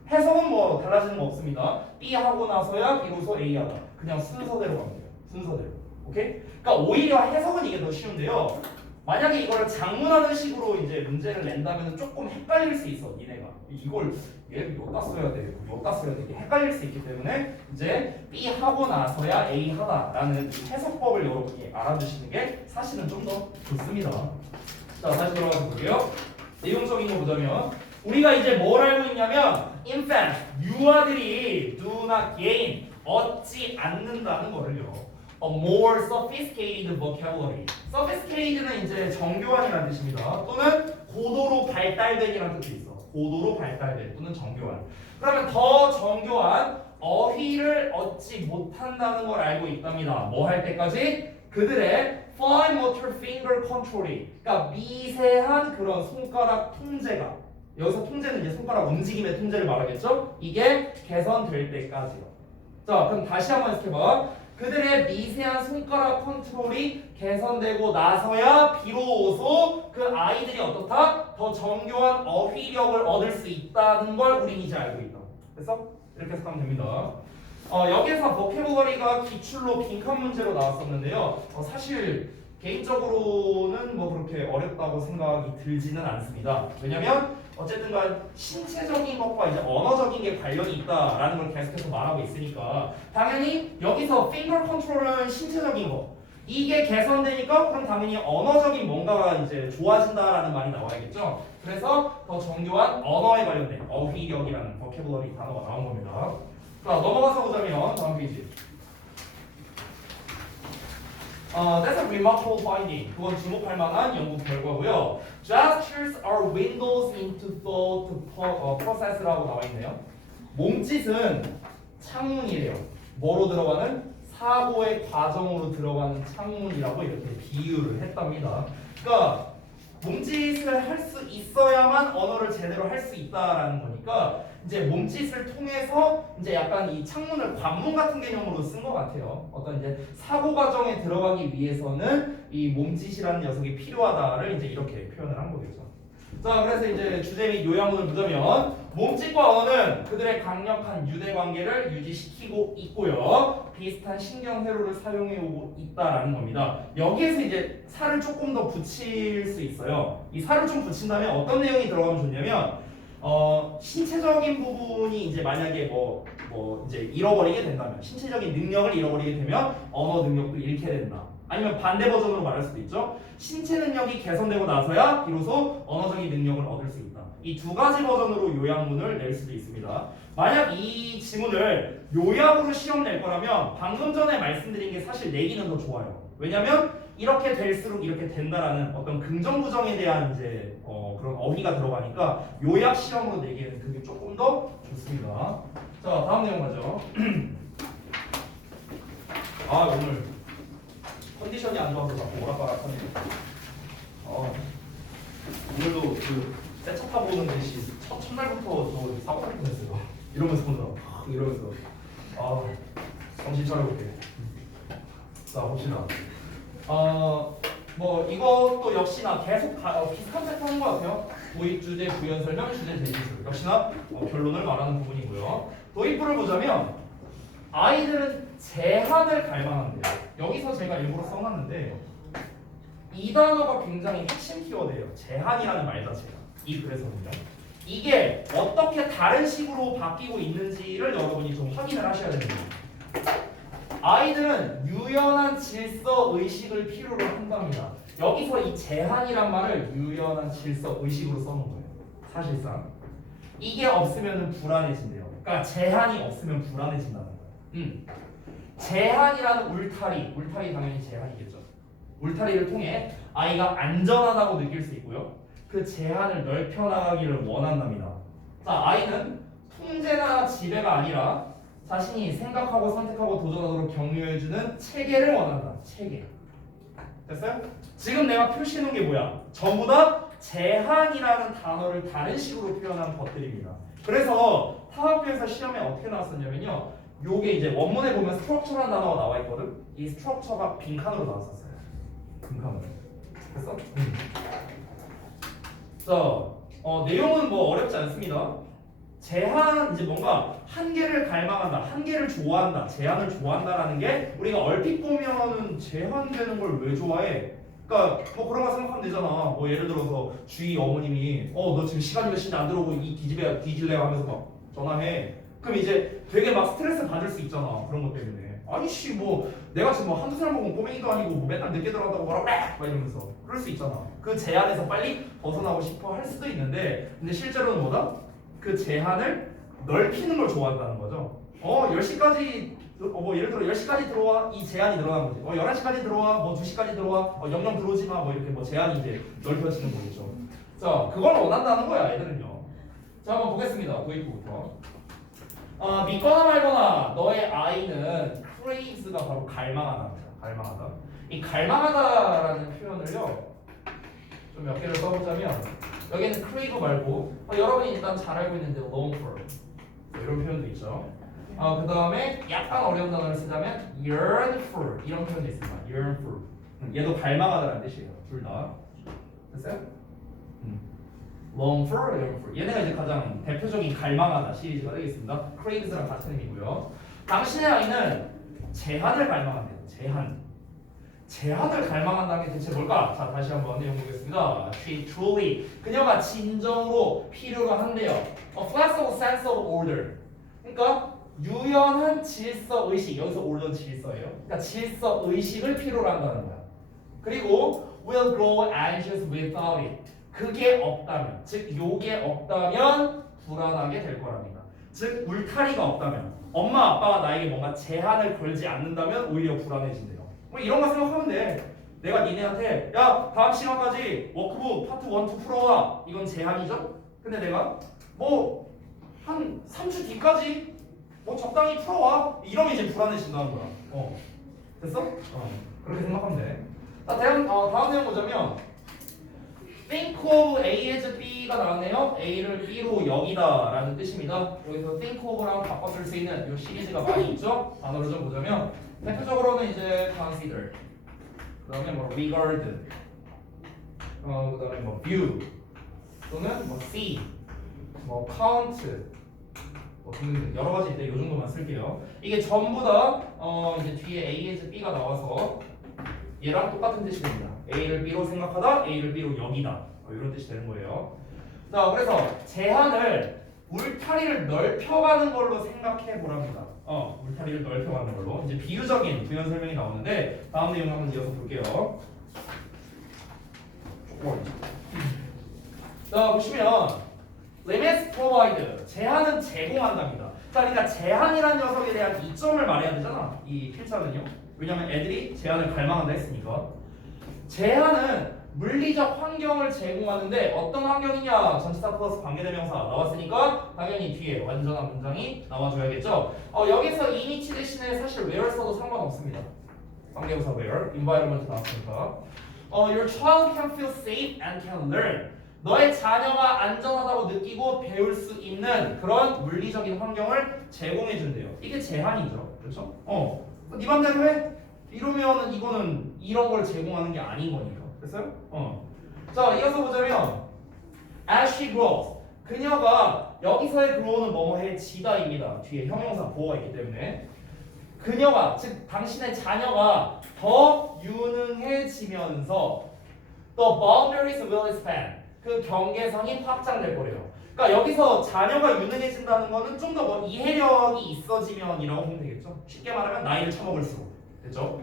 해석은 뭐 달라지는 거 없습니다. B 하고 나서야 비로소 A 하다. 그냥 순서대로 가면 돼요. 순서대로. 오케이? 그러니까 오히려 해석은 이게 더 쉬운데요. 만약에 이거를 장문하는 식으로 이제 문제를 낸다면 조금 헷갈릴 수 있어. 니네가 이걸 얘를 여기다 써야 돼, 여기다 써야 돼. 이게 헷갈릴 수 있기 때문에 이제 B 하고 나서야 A 하다라는 해석법을 여러분이 알아두시는 게 사실은 좀 더 좋습니다. 자, 다시 돌아가서 볼게요. 내용적인 거 보자면 우리가 이제 뭘 알고 있냐면 in fact 유아들이 do not gain 얻지 않는다는 거를요. A more sophisticated vocabulary. sophisticated는 이제 정교한이라는 뜻입니다. 또는 고도로 발달된이라는 뜻이 있어. 고도로 발달된 또는 정교한. 그러면 더 정교한 어휘를 얻지 못한다는 걸 알고 있답니다. 뭐 할 때까지? 그들의 fine motor finger control이, 그러니까 미세한 그런 손가락 통제가, 여기서 통제는 이제 손가락 움직임의 통제를 말하겠죠? 이게 개선될 때까지요. 자, 그럼 다시 한번 해석해봐. 그들의 미세한 손가락 컨트롤이 개선되고 나서야 비로소 그 아이들이 어떻다? 더 정교한 어휘력을 얻을 수 있다는 걸 우린 이제 알고 있다. 됐어? 이렇게 해석하면 됩니다. 여기에서 보캐블러리가 기출로 빈칸 문제로 나왔었는데요. 사실 개인적으로는 뭐 그렇게 어렵다고 생각이 들지는 않습니다. 왜냐면 어쨌든간 신체적인 것과 이제 언어적인 게 관련이 있다라는 걸 계속해서 말하고 있으니까 당연히 여기서 finger control은 신체적인 거 이게 개선되니까 그럼 당연히 언어적인 뭔가가 이제 좋아진다라는 말이 나와야겠죠. 그래서 더 정교한 언어에 관련된 어휘력이라는 vocabulary 단어가 나온 겁니다. 자, 넘어가서 보자면 다음 페이지. That's a remarkable finding. 그건 주목할 만한 연구 결과고요. Gestures are windows into thought process라고 나와 있네요. 몸짓은 창문이래요. 뭐로 들어가는? 사고의 과정으로 들어가는 창문이라고 이렇게 비유를 했답니다. 그러니까 몸짓을 할 수 있어야만 언어를 제대로 할 수 있다라는 거니까 이제 몸짓을 통해서 이제 약간 이 창문을 관문 같은 개념으로 쓴 것 같아요. 어떤 이제 사고 과정에 들어가기 위해서는 이 몸짓이라는 녀석이 필요하다를 이제 이렇게 표현을 한 거겠죠. 자, 그래서 이제 주제 및 요약문을 보자면 몸짓과 언어는 그들의 강력한 유대 관계를 유지시키고 있고요. 비슷한 신경 회로를 사용해 오고 있다라는 겁니다. 여기에서 이제 살을 조금 더 붙일 수 있어요. 이 살을 좀 붙인다면 어떤 내용이 들어가면 좋냐면 신체적인 부분이 이제 만약에 뭐 이제 잃어버리게 된다면 신체적인 능력을 잃어버리게 되면 언어 능력도 잃게 된다. 아니면 반대 버전으로 말할 수도 있죠. 신체 능력이 개선되고 나서야 비로소 언어적인 능력을 얻을 수 있다. 이 두 가지 버전으로 요약문을 낼 수도 있습니다. 만약 이 지문을 요약으로 시험 낼 거라면 방금 전에 말씀드린 게 사실 내기는 더 좋아요. 왜냐면 이렇게 될수록 이렇게 된다라는 어떤 긍정 부정에 대한 이제 그런 어휘가 들어가니까 요약 시험으로 내기에는 그게 조금 더 좋습니다. 자, 다음 내용 가죠. 오늘 컨디션이 안 좋아서 자꾸 오락가락하네요. 오늘도 그 세차 타보는 듯이 첫날부터 저 사고 날 뻔했어요. 이러면서 보느라고 이러면서 정신 차려볼게. 자, 봅시다. 뭐 이것도 역시나 계속 비슷한 패턴인 것 같아요. 도입 주제 부연 설명 주제 제시술 역시나 결론을 말하는 부분이고요. 도입부를 보자면 아이들은 제한을 갈망한대요. 여기서 제가 일부러 써놨는데 이 단어가 굉장히 핵심 키워드예요. 제한이라는 말 자체가 이 글에서는요. 이게 어떻게 다른 식으로 바뀌고 있는지를 여러분이 좀 확인을 하셔야 됩니다. 아이들은 유연한 질서 의식을 필요로 한답니다. 여기서 이 제한이란 말을 유연한 질서 의식으로 써놓은 거예요. 사실상 이게 없으면 불안해진대요. 그러니까 제한이 없으면 불안해진다는 거예요. 제한이라는 울타리 당연히 제한이겠죠. 울타리를 통해 아이가 안전하다고 느낄 수 있고요. 그 제한을 넓혀나가기를 원한답니다. 자, 아이는 통제나 지배가 아니라 자신이 생각하고 선택하고 도전하도록 격려해주는 체계를 원한다. 체계. 됐어요? 지금 내가 표시해놓은 게 뭐야? 전부 다 제한이라는 단어를 다른 식으로 표현한 것들입니다. 그래서 타학교에서 시험에 어떻게 나왔었냐면요. 요게 이제 원문에 보면 스트럭처라는 단어가 나와 있거든. 이 스트럭처가 빈칸으로 나왔었어요. 빈칸으로. 됐어? 자, 내용은 뭐 어렵지 않습니다. 제한 이제 뭔가 한계를 갈망한다, 한계를 좋아한다, 제한을 좋아한다라는 게 우리가 얼핏 보면은 제한되는 걸 왜 좋아해? 그러니까 뭐 그런 거 생각하면 되잖아. 뭐 예를 들어서 주위 어머님이 너 지금 시간이 몇 시인데 안 들어오고 이 기집애야 뒤질래요 하면서 막 전화해. 그럼 이제 되게 막 스트레스 받을 수 있잖아. 그런 것 때문에. 아니씨 뭐 내가 지금 뭐 한두 살 먹은 꼬맹이도 아니고 뭐 맨날 늦게 들어간다고 뭐라 그래? 막 이러면서 그럴 수 있잖아. 그 제한에서 빨리 벗어나고 싶어 할 수도 있는데 근데 실제로는 뭐다? 그 제한을 넓히는 걸 좋아한다는 거죠. 10시까지 뭐 예를 들어 10시까지 들어와 이 제한이 늘어난 거지. 11시까지 들어와 뭐 2시까지 들어와 영영 들어오지 마 뭐 이렇게 뭐 제한이 이제 넓혀지는 거겠죠. 자, 그걸 원한다는 거야, 애들은요. 자, 한번 보겠습니다. 도입부부터. 믿거나 말거나 너의 아이는 craves가 바로 갈망하다입니다. 갈망하다. 이 갈망하다라는 표현을요. 좀 몇 개를 써보자면 여기는 crave 말고 여러분이 일단 잘 알고 있는데 long for 이런 표현도 있죠. 그 다음에 약간 어려운 단어를 쓰자면 yearn for 이런 표현이 있습니다. yearn for. 얘도 갈망하다라는 뜻이에요. 둘 다. 됐어요? long for, yearn for. 얘네가 이제 가장 대표적인 갈망하다 시리즈가 되겠습니다. craves랑 같은 의미고요. 당신의 아이는 제한을 갈망한대요. 제한을 갈망한다는 게 대체 뭘까? 자, 다시 한번 내용 보겠습니다. She truly, 그녀가 진정으로 필요로 한대요. A flexible sense of order. 그러니까 유연한 질서 의식. 여기서 order는 질서예요. 그러니까 질서 의식을 필요로 한다는 거야. 그리고 will grow anxious without it. 그게 없다면, 즉 요게 없다면 불안하게 될 거랍니다. 즉 울타리가 없다면, 엄마 아빠가 나에게 뭔가 제한을 걸지 않는다면 오히려 불안해진대요. 뭐 이런 거 생각하면 돼. 내가 니네한테 야 다음 시간까지 워크북 파트 1, 2 풀어와. 이건 제한이죠. 근데 내가 뭐 한 3주 뒤까지 뭐 적당히 풀어와. 이러면 이제 불안해진다는 거야. 됐어? 그렇게 생각하면 돼. 자, 다음 내용 보자면 think of A as B가 나왔네요. A를 B로 여기다 라는 뜻입니다. 여기서 think of랑 바꿔 쓸 수 있는 이 시리즈가 많이 있죠. 단어를 좀 보자면 대표적으로는 이제 consider, 그 다음에 뭐 regard, 그 다음에 뭐 view, 또는 뭐 see, 뭐 count, 뭐 등등 여러 가지인데 이 정도만 쓸게요. 이게 전부 다 이제 뒤에 A as B가 나와서 얘랑 똑같은 뜻이 됩니다. A를 B로 생각하다, A를 B로 여기다. 이런 뜻이 되는 거예요. 자, 그래서 제한을 울타리를 넓혀가는 걸로 생각해 보랍니다. 울타리를 넓혀가는 걸로. 이제 비유적인 부연 설명이 나오는데 다음 내용 한번 이어서 볼게요. 자, 보시면 limits provide, 제한은 제공한답니다. 자, 그러니까 제한이라는 녀석에 대한 이점을 말해야 되잖아. 이 필사는요. 왜냐면 애들이 제한을 갈망한다 했으니까. 제한은 물리적 환경을 제공하는데 어떤 환경이냐? 전치사 플러스 관계대명사 나왔으니까 당연히 뒤에 완전한 문장이 나와줘야겠죠. 여기서 init 대신에 사실 where 써도 상관없습니다. 관계부사 where, environment 나왔으니까. Your child can feel safe and can learn. 너의 자녀가 안전하다고 느끼고 배울 수 있는 그런 물리적인 환경을 제공해 준대요. 이게 제한이죠. 그렇죠? 네 맘대로 해. 이러면은 이거는 이런 걸 제공하는 게 아닌 거니까. 됐어요? 자, 이어서 보자면 as she grows, 그녀가 여기서의 grow는 뭐뭐해지다입니다. 뒤에 형용사 보어가 있기 때문에 그녀가, 즉 당신의 자녀가 더 유능해지면서 the boundaries will expand, 그 경계선이 확장될 거래요. 그러니까 여기서 자녀가 유능해진다는 거는 좀 더 뭐 이해력이 있어지면이라고 보면 되겠죠. 쉽게 말하면 나이를 처먹을수록. 됐죠?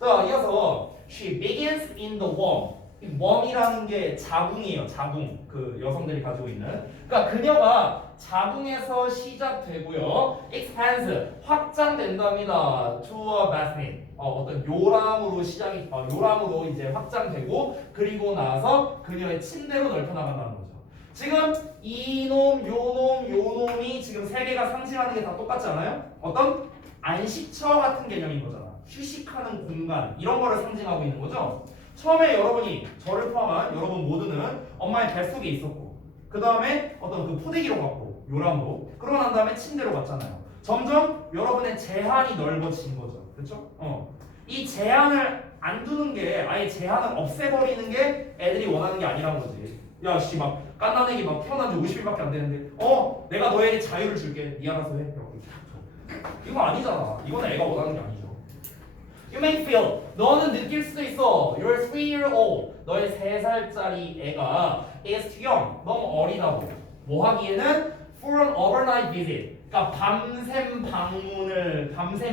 자, 이어서 she begins in the womb. 이 wom이라는 게 자궁이에요. 자궁. 그 여성들이 가지고 있는. 그러니까 그녀가 자궁에서 시작되고요. expands, 확장된답니다. to a bassinet. 어떤 요람으로 시작이 요람으로 이제 확장되고 그리고 나서 그녀의 침대로 넓혀 나간다는 거죠. 지금 이놈, 요놈, 요놈이 지금 세 개가 상징하는 게 다 똑같지 않아요? 어떤 안식처 같은 개념인 거잖아. 휴식하는 공간 이런 거를 상징하고 있는 거죠. 처음에 여러분이 저를 포함한 여러분 모두는 엄마의 뱃속에 있었고 그 다음에 어떤 그 포대기로 갔고 요람으로 그러고 난 다음에 침대로 갔잖아요. 점점 여러분의 제한이 넓어진 거죠. 그렇죠? 이 제한을 안 두는 게 아예 제한을 없애버리는 게 애들이 원하는 게 아니란 거지. 야, 씨, 막 깐난애기 막 태어난 지 50일밖에 안 되는데 내가 너에게 자유를 줄게. 네 알아서 해. 이거 아니잖아. 이거는 애가 원하는 게 아니죠. You may feel, 너는 느낄 수도 있어. Your 3-year-old, 너의 3살짜리 애가 is too young, 너무 어리다고. 뭐 하기에는 for an overnight visit, 그러니까 밤샘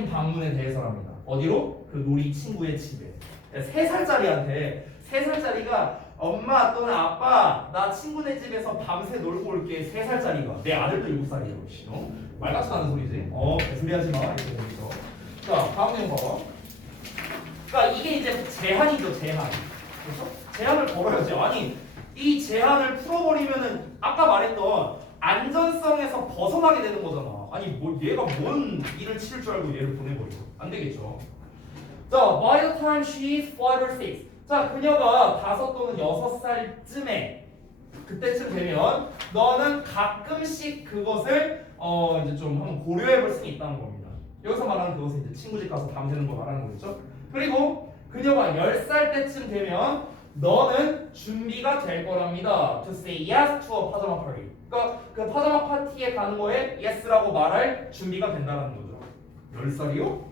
방문에 대해서랍니다. 어디로? 그 놀이 친구의 집에. 3살짜리한테 3살짜리가 엄마 또는 아빠 나 친구네 집에서 밤새 놀고 올게. 3살짜리가. 내 아들도 7살이에요. 말같이 나는 소리지. 개소리하지 마. 이렇게 되겠죠. 자, 다음 내용 봐봐. 그러니까 이게 이제 제한이죠. 제한. 그렇죠? 제한을 걸어야지. 아니 이 제한을 풀어버리면은 아까 말했던 안전성에서 벗어나게 되는 거잖아. 아니 뭐 얘가 뭔 일을 치를 줄 알고 얘를 보내버리고 안 되겠죠. 자, by the time she is 5 or 6. 자, 그녀가 5 또는 6살쯤에 그때쯤 되면 너는 가끔씩 그것을 이제 좀 한번 고려해 볼 수 있다는 겁니다. 여기서 말하는 그것은 이제 친구 집 가서 밤새는 거 말하는 거겠죠. 그리고 그녀가 10살 때쯤 되면 너는 준비가 될 거랍니다. To say yes to a pajama party. 그러니까 그 파자마 파티에 가는 거에 yes라고 말할 준비가 된다는 거죠. 10살이요?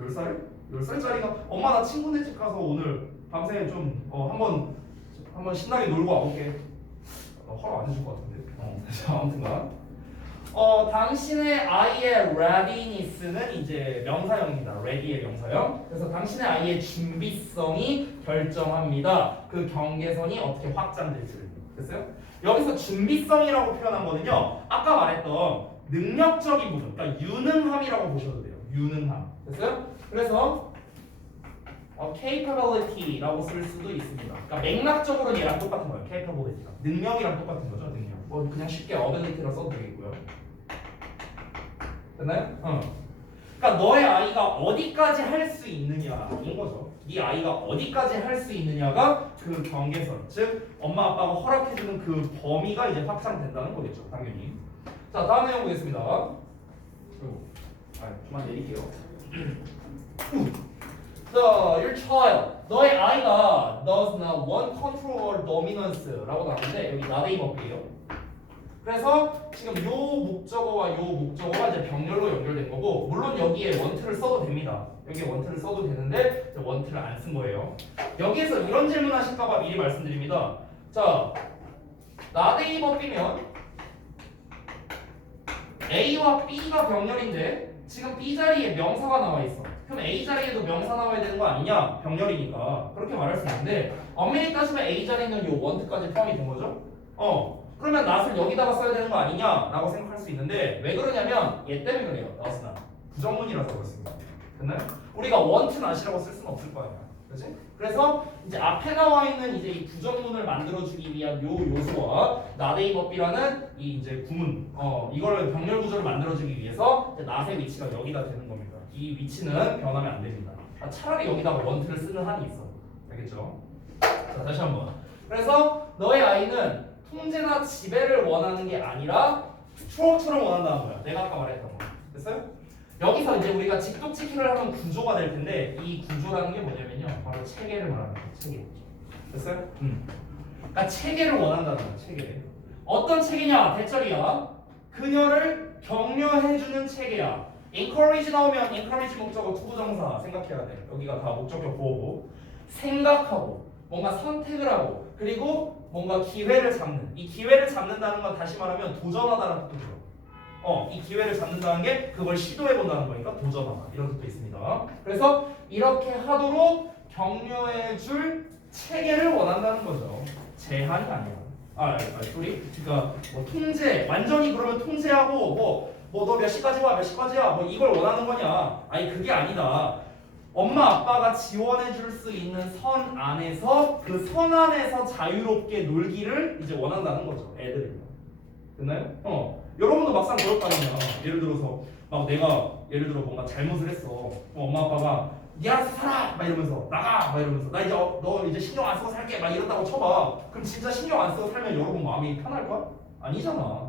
10살? 10살짜리가 엄마 나 친구네 집 가서 오늘 밤새 좀 한번 신나게 놀고 와볼게. 허락 안 해줄 것 같은데. 아무튼간 당신의 아이의 readiness는 이제 명사형입니다. ready의 명사형. 그래서 당신의 아이의 준비성이 결정합니다. 그 경계선이 어떻게 확장될지를. 됐어요? 여기서 준비성이라고 표현한 거는요. 아까 말했던 능력적인 부분, 그러니까 유능함이라고 보셔도 돼요. 유능함. 됐어요? 그래서 capability라고 쓸 수도 있습니다. 그러니까 맥락적으로는 얘랑 똑같은 거예요. capability가. 능력이랑 똑같은 거죠. 능력. 그냥 쉽게 ability라 써도 되겠고요. 됐나요? 그러니까 너의 아이가 어디까지 할 수 있느냐인 거죠. 네 아이가 어디까지 할 수 있느냐가 그 경계선, 즉 엄마 아빠가 허락해주는 그 범위가 이제 확장된다는 거겠죠. 당연히. 자, 다음 내용 보겠습니다. 그만 내릴게요. Your child, 너의 아이가 does not want control or dominance라고 나오는데 여기 not의 법이에요. 그래서 지금 요 목적어와 요 목적어가 이제 병렬로 연결된 거고, 물론 여기에 want를 써도 됩니다. 여기에 want를 써도 되는데 want를 안 쓴 거예요. 여기에서 이런 질문 하실까봐 미리 말씀드립니다. 자, not의 법이면 A와 B가 병렬인데 지금 B 자리에 명사가 나와 있어. 그럼 A 자리에도 명사 나와야 되는 거 아니냐? 병렬이니까 그렇게 말할 수 있는데 엄밀히 따지면 A 자리는 요 want까지 포함이 된 거죠. 그러면 not을 여기다가 써야 되는 거 아니냐라고 생각할 수 있는데 왜 그러냐면 얘 때문에 그래요. not은 부정문이라서 그렇습니다. 됐나요? 우리가 want not이라고 쓸 수는 없을 거 아니야. 그렇지? 그래서 이제 앞에 나와 있는 이제 이 부정문을 만들어주기 위한 요 요소와 not의 법이라는 이 이제 구문, 이거를 병렬 구조를 만들어주기 위해서 이제 not의 위치가 여기다 되는 겁니다. 이 위치는 변하면 안 됩니다. 차라리 여기다가 want를 쓰는 한이 있어. 알겠죠? 자, 다시 한번. 그래서 너의 아이는 통제나 지배를 원하는 게 아니라 스트럭처를 원한다는 거야. 내가 아까 말했던 거. 됐어요? 여기서 이제 우리가 직독직기를 하면 구조가 될 텐데 이 구조라는 게 뭐냐면요. 바로 체계를 말하는 거예요. 체계. 됐어요? 그러니까 체계를 원한다는 거야. 체계를. 어떤 체계냐? 대절이야. 그녀를 격려해주는 체계야. encourage 나오면 encourage 목적어 투부정사 생각해야 돼. 여기가 다 목적격 보호고. 생각하고 뭔가 선택을 하고 그리고 뭔가 기회를 잡는. 이 기회를 잡는다는 건 다시 말하면 도전하다라는 뜻이죠. 이 기회를 잡는다는 게 그걸 시도해본다는 거니까 도전하다 이런 뜻도 있습니다. 그래서 이렇게 하도록 격려해줄 체계를 원한다는 거죠. 제한이 아니라. 소리. 그러니까 뭐 통제, 완전히 그러면 통제하고 뭐 너 몇 시까지 와, 몇 시까지야, 뭐 이걸 원하는 거냐? 아니 그게 아니다. 엄마 아빠가 지원해 줄 수 있는 선 안에서 그 선 안에서 자유롭게 놀기를 이제 원한다는 거죠. 애들이. 됐나요? 여러분도 막상 그럴 거 아니야. 예를 들어서 막 내가 예를 들어 뭔가 잘못을 했어. 엄마 아빠가 니 알아서 살아! 막 이러면서 나가! 막 이러면서 나 이제 너 이제 신경 안 쓰고 살게! 막 이런다고 쳐봐. 그럼 진짜 신경 안 쓰고 살면 여러분 마음이 편할 거야? 아니잖아.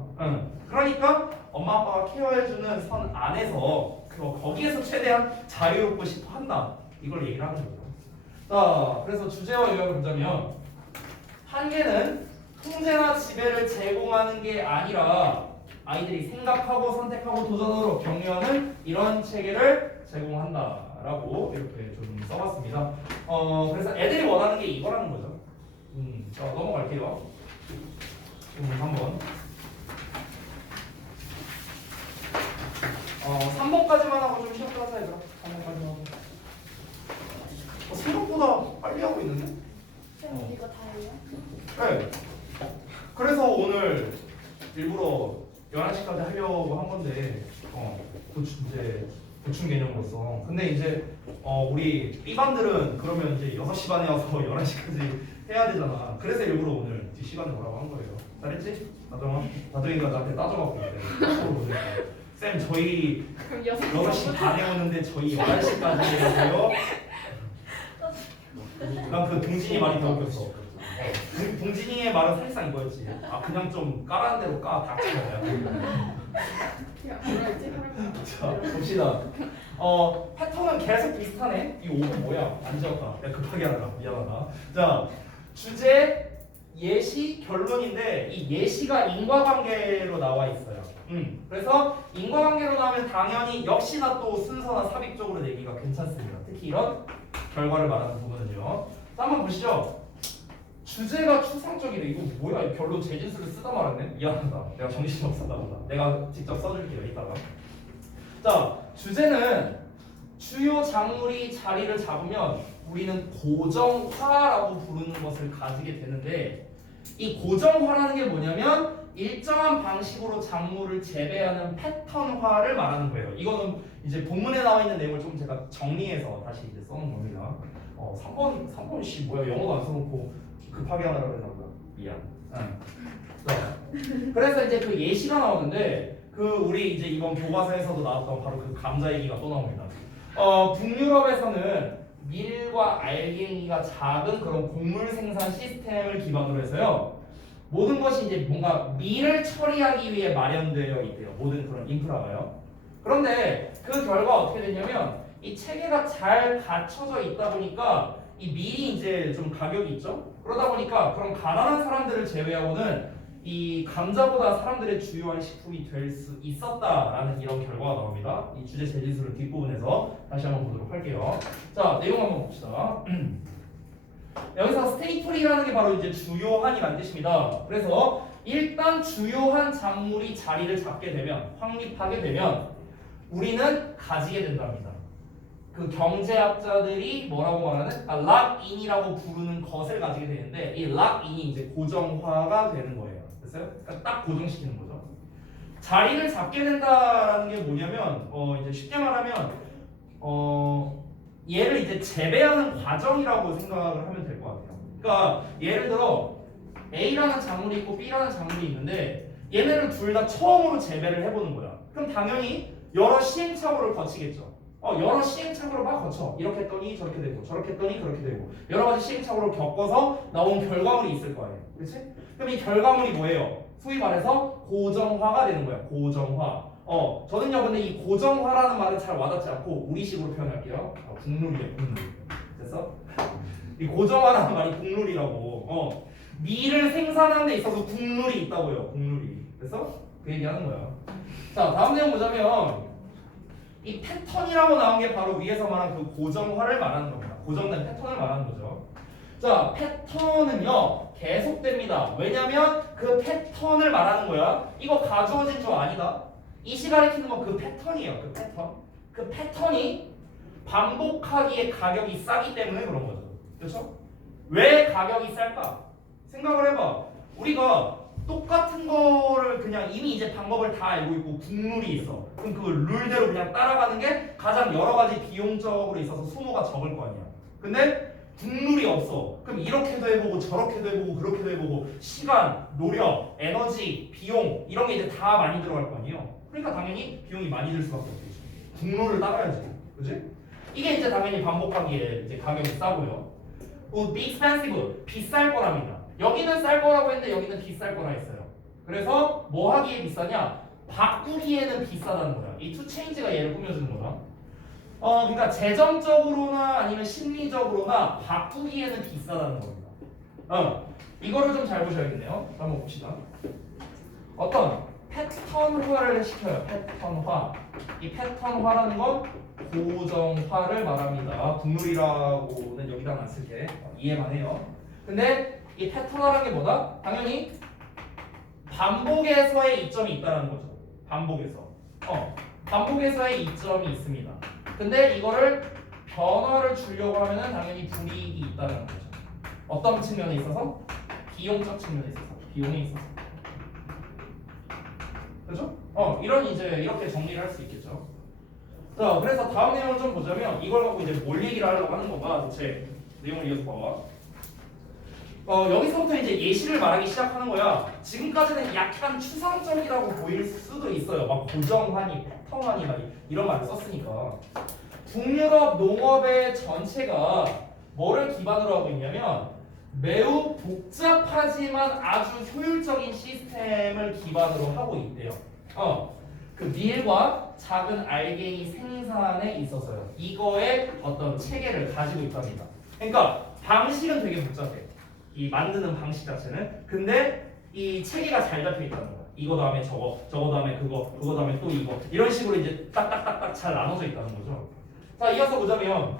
그러니까 엄마 아빠가 케어해주는 선 안에서 거기에서 최대한 자유롭고 싶어 한다. 이걸 얘기를 하는 거죠. 자, 그래서 주제와 요약을 보자면 한계는 통제나 지배를 제공하는 게 아니라 아이들이 생각하고 선택하고 도전으로 격려하는 이런 체계를 제공한다라고 이렇게 좀 써봤습니다. 그래서 애들이 원하는 게 이거라는 거죠. 자, 넘어갈게요. 한번 3번까지만 하고 좀 시험 끝나자 얘들아. 3번까지만 하고. 생각보다 빨리 하고 있는데? 쌤 이거 다 해요? 네. 그래서 오늘 일부러 11시까지 하려고 한 건데 이제 보충 개념으로서. 근데 이제 우리 B반들은 그러면 이제 6시 반에 와서 11시까지 해야 되잖아. 그래서 일부러 오늘 뒷시간에 오라고 한 거예요. 잘했지? 나정이가 나한테 따져갖고 있대. 쌤 저희 6시 반에 오는데 저희 11시까지 해야 난 그 동진이 말이 더 웃겼어. 동진이의 말은 사실상 이거였지. 그냥 좀 까라는 대로 까 닥쳐야. 야, 뭐라 했지? 자, 봅시다. 패턴은 계속 비슷하네. 이 5는 뭐야? 안 지웠다. 내가 급하게 하다가 미안하다. 자, 주제, 예시, 결론인데 이 예시가 인과관계로 나와 있어요. 그래서 인과관계로 나오면 당연히 역시나 또 순서나 삽입적으로 내기가 괜찮습니다. 특히 이런 결과를 말하는 부분은요. 자, 한번 보시죠. 주제가 추상적이래. 이거 뭐야? 이 결론 재진수를 쓰다 말았네. 미안하다. 내가 정신이 없었나 보다. 내가 직접 써줄게요. 이따가. 자, 주제는 주요 작물이 자리를 잡으면 우리는 고정화라고 부르는 것을 가지게 되는데, 이 고정화라는 게 뭐냐면 일정한 방식으로 작물을 재배하는 패턴화를 말하는 거예요. 이거는 이제 본문에 나와 있는 내용을 좀 제가 정리해서 다시 이제 써놓은 겁니다. 3번 씨 뭐야? 영어도 안 써놓고 급하게 하느라고 했나 보다. 미안. 자, 그래서 이제 그 예시가 나오는데 그 우리 이제 이번 교과서에서도 나왔던 바로 그 감자 얘기가 또 나옵니다. 북유럽에서는 밀과 알갱이가 작은 그런 곡물 생산 시스템을 기반으로 해서요. 모든 것이 이제 뭔가 밀을 처리하기 위해 마련되어 있대요. 모든 그런 인프라가요. 그런데 그 결과 어떻게 됐냐면 이 체계가 잘 갖춰져 있다 보니까 이 밀이 이제 좀 가격이 있죠. 그러다 보니까 그런 가난한 사람들을 제외하고는 이 감자보다 사람들의 주요한 식품이 될 수 있었다라는 이런 결과가 나옵니다. 이 주제 재진수를 뒷부분에서 다시 한번 보도록 할게요. 자, 내용 한번 봅시다. 여기서 스테이플이라는 게 바로 이제 주요한이라는 뜻입니다. 그래서 일단 주요한 작물이 자리를 잡게 되면, 확립하게 되면 우리는 가지게 된답니다. 그 경제학자들이 뭐라고 말하는 락인이라고 부르는 것을 가지게 되는데, 이 락인이 이제 고정화가 되는 거예요. 됐어요? 그러니까 딱 고정시키는 거죠. 자리를 잡게 된다라는 게 뭐냐면 이제 쉽게 말하면 얘를 이제 재배하는 과정이라고 생각을 하면 될 것 같아요. 그러니까 예를 들어 A라는 작물이 있고 B라는 작물이 있는데 얘네를 둘 다 처음으로 재배를 해보는 거야. 그럼 당연히 여러 시행착오를 거치겠죠. 여러 시행착오를 막 거쳐. 이렇게 했더니 저렇게 되고 저렇게 했더니 그렇게 되고 여러 가지 시행착오를 겪어서 나온 결과물이 있을 거 아니에요. 그렇지? 그럼 이 결과물이 뭐예요? 소위 말해서 고정화가 되는 거야. 고정화. 저는요 근데 이 고정화라는 말은 잘 와닿지 않고 우리식으로 표현할게요. 국룰이에요. 국룰. 됐어? 이 고정화라는 말이 국룰이라고. 밀을 생산하는 데 있어서 국룰이 있다고요. 국룰이. 됐어? 그 얘기하는 거야. 자, 다음 내용 보자면 이 패턴이라고 나온 게 바로 위에서 말한 그 고정화를 말하는 겁니다. 고정된 패턴을 말하는 거죠. 자, 패턴은요 계속됩니다. 왜냐면 그 패턴을 말하는 거야. 이거 가주어진 조 아니다. 이 시간에 키는 건 그 패턴이에요. 그 패턴. 그 패턴이 반복하기에 가격이 싸기 때문에 그런 거죠. 그렇죠? 왜 가격이 쌀까? 생각을 해봐. 우리가 똑같은 거를 그냥 이미 이제 방법을 다 알고 있고 국룰이 있어. 그럼 그 룰대로 그냥 따라가는 게 가장 여러 가지 비용적으로 있어서 소모가 적을 거 아니야. 근데 국룰이 없어. 그럼 이렇게도 해보고 저렇게도 해보고 그렇게도 해보고 시간, 노력, 에너지, 비용 이런 게 이제 다 많이 들어갈 거 아니에요. 그러니까 당연히 비용이 많이 들 수밖에 없겠죠. 국룰을 따라야지. 그지? 이게 이제 당연히 반복하기에 이제 가격이 싸고요. be expensive, 비쌀 거랍니다. 여기는 쌀 거라고 했는데 여기는 비쌀 거라 했어요. 그래서 뭐 하기에 비싸냐? 바꾸기에는 비싸다는 거야. 이 to change가 얘를 꾸며주는 거다. 그러니까 재정적으로나 아니면 심리적으로나 바꾸기에는 비싸다는 겁니다. 이거를 좀 잘 보셔야겠네요. 한번 봅시다. 어떤 패턴화를 시켜요. 패턴화. 이 패턴화라는 건 고정화를 말합니다. 국룰이라고는 여기다 안 쓸게. 이해만 해요. 근데 이 패턴화라는 게 뭐다? 당연히 반복에서의 이점이 있다는 거죠. 반복에서. 반복에서의 이점이 있습니다. 근데 이거를 변화를 주려고 하면은 당연히 불이익이 있다는 거죠. 어떤 측면에 있어서? 비용적 측면에 있어서. 비용에 있어서. 그렇죠? 이런 이제 이렇게 정리를 할 수 있겠죠. 자, 그래서 다음 내용을 좀 보자면 이걸 갖고 이제 뭘 얘기를 하려고 하는 건가? 도대체 내용을 이어서 봐봐. 여기서부터 이제 예시를 말하기 시작하는 거야. 지금까지는 약간 추상적이라고 보일 수도 있어요. 막 고정하니, 패턴하니 막 이런 말을 썼으니까. 북유럽 농업의 전체가 뭐를 기반으로 하고 있냐면 매우 복잡하지만 아주 효율적인 시스템을 기반으로 하고 있대요. 그 밀과 작은 알갱이 생산에 있어서요. 이거의 어떤 체계를 가지고 있답니다. 그러니까 방식은 되게 복잡해. 이 만드는 방식 자체는. 근데 이 체계가 잘 잡혀 있다는 거야. 이거 다음에 저거, 저거 다음에 그거, 그거 다음에 또 이거. 이런 식으로 이제 딱딱딱딱 잘 나눠져 있다는 거죠. 자, 이어서 보자면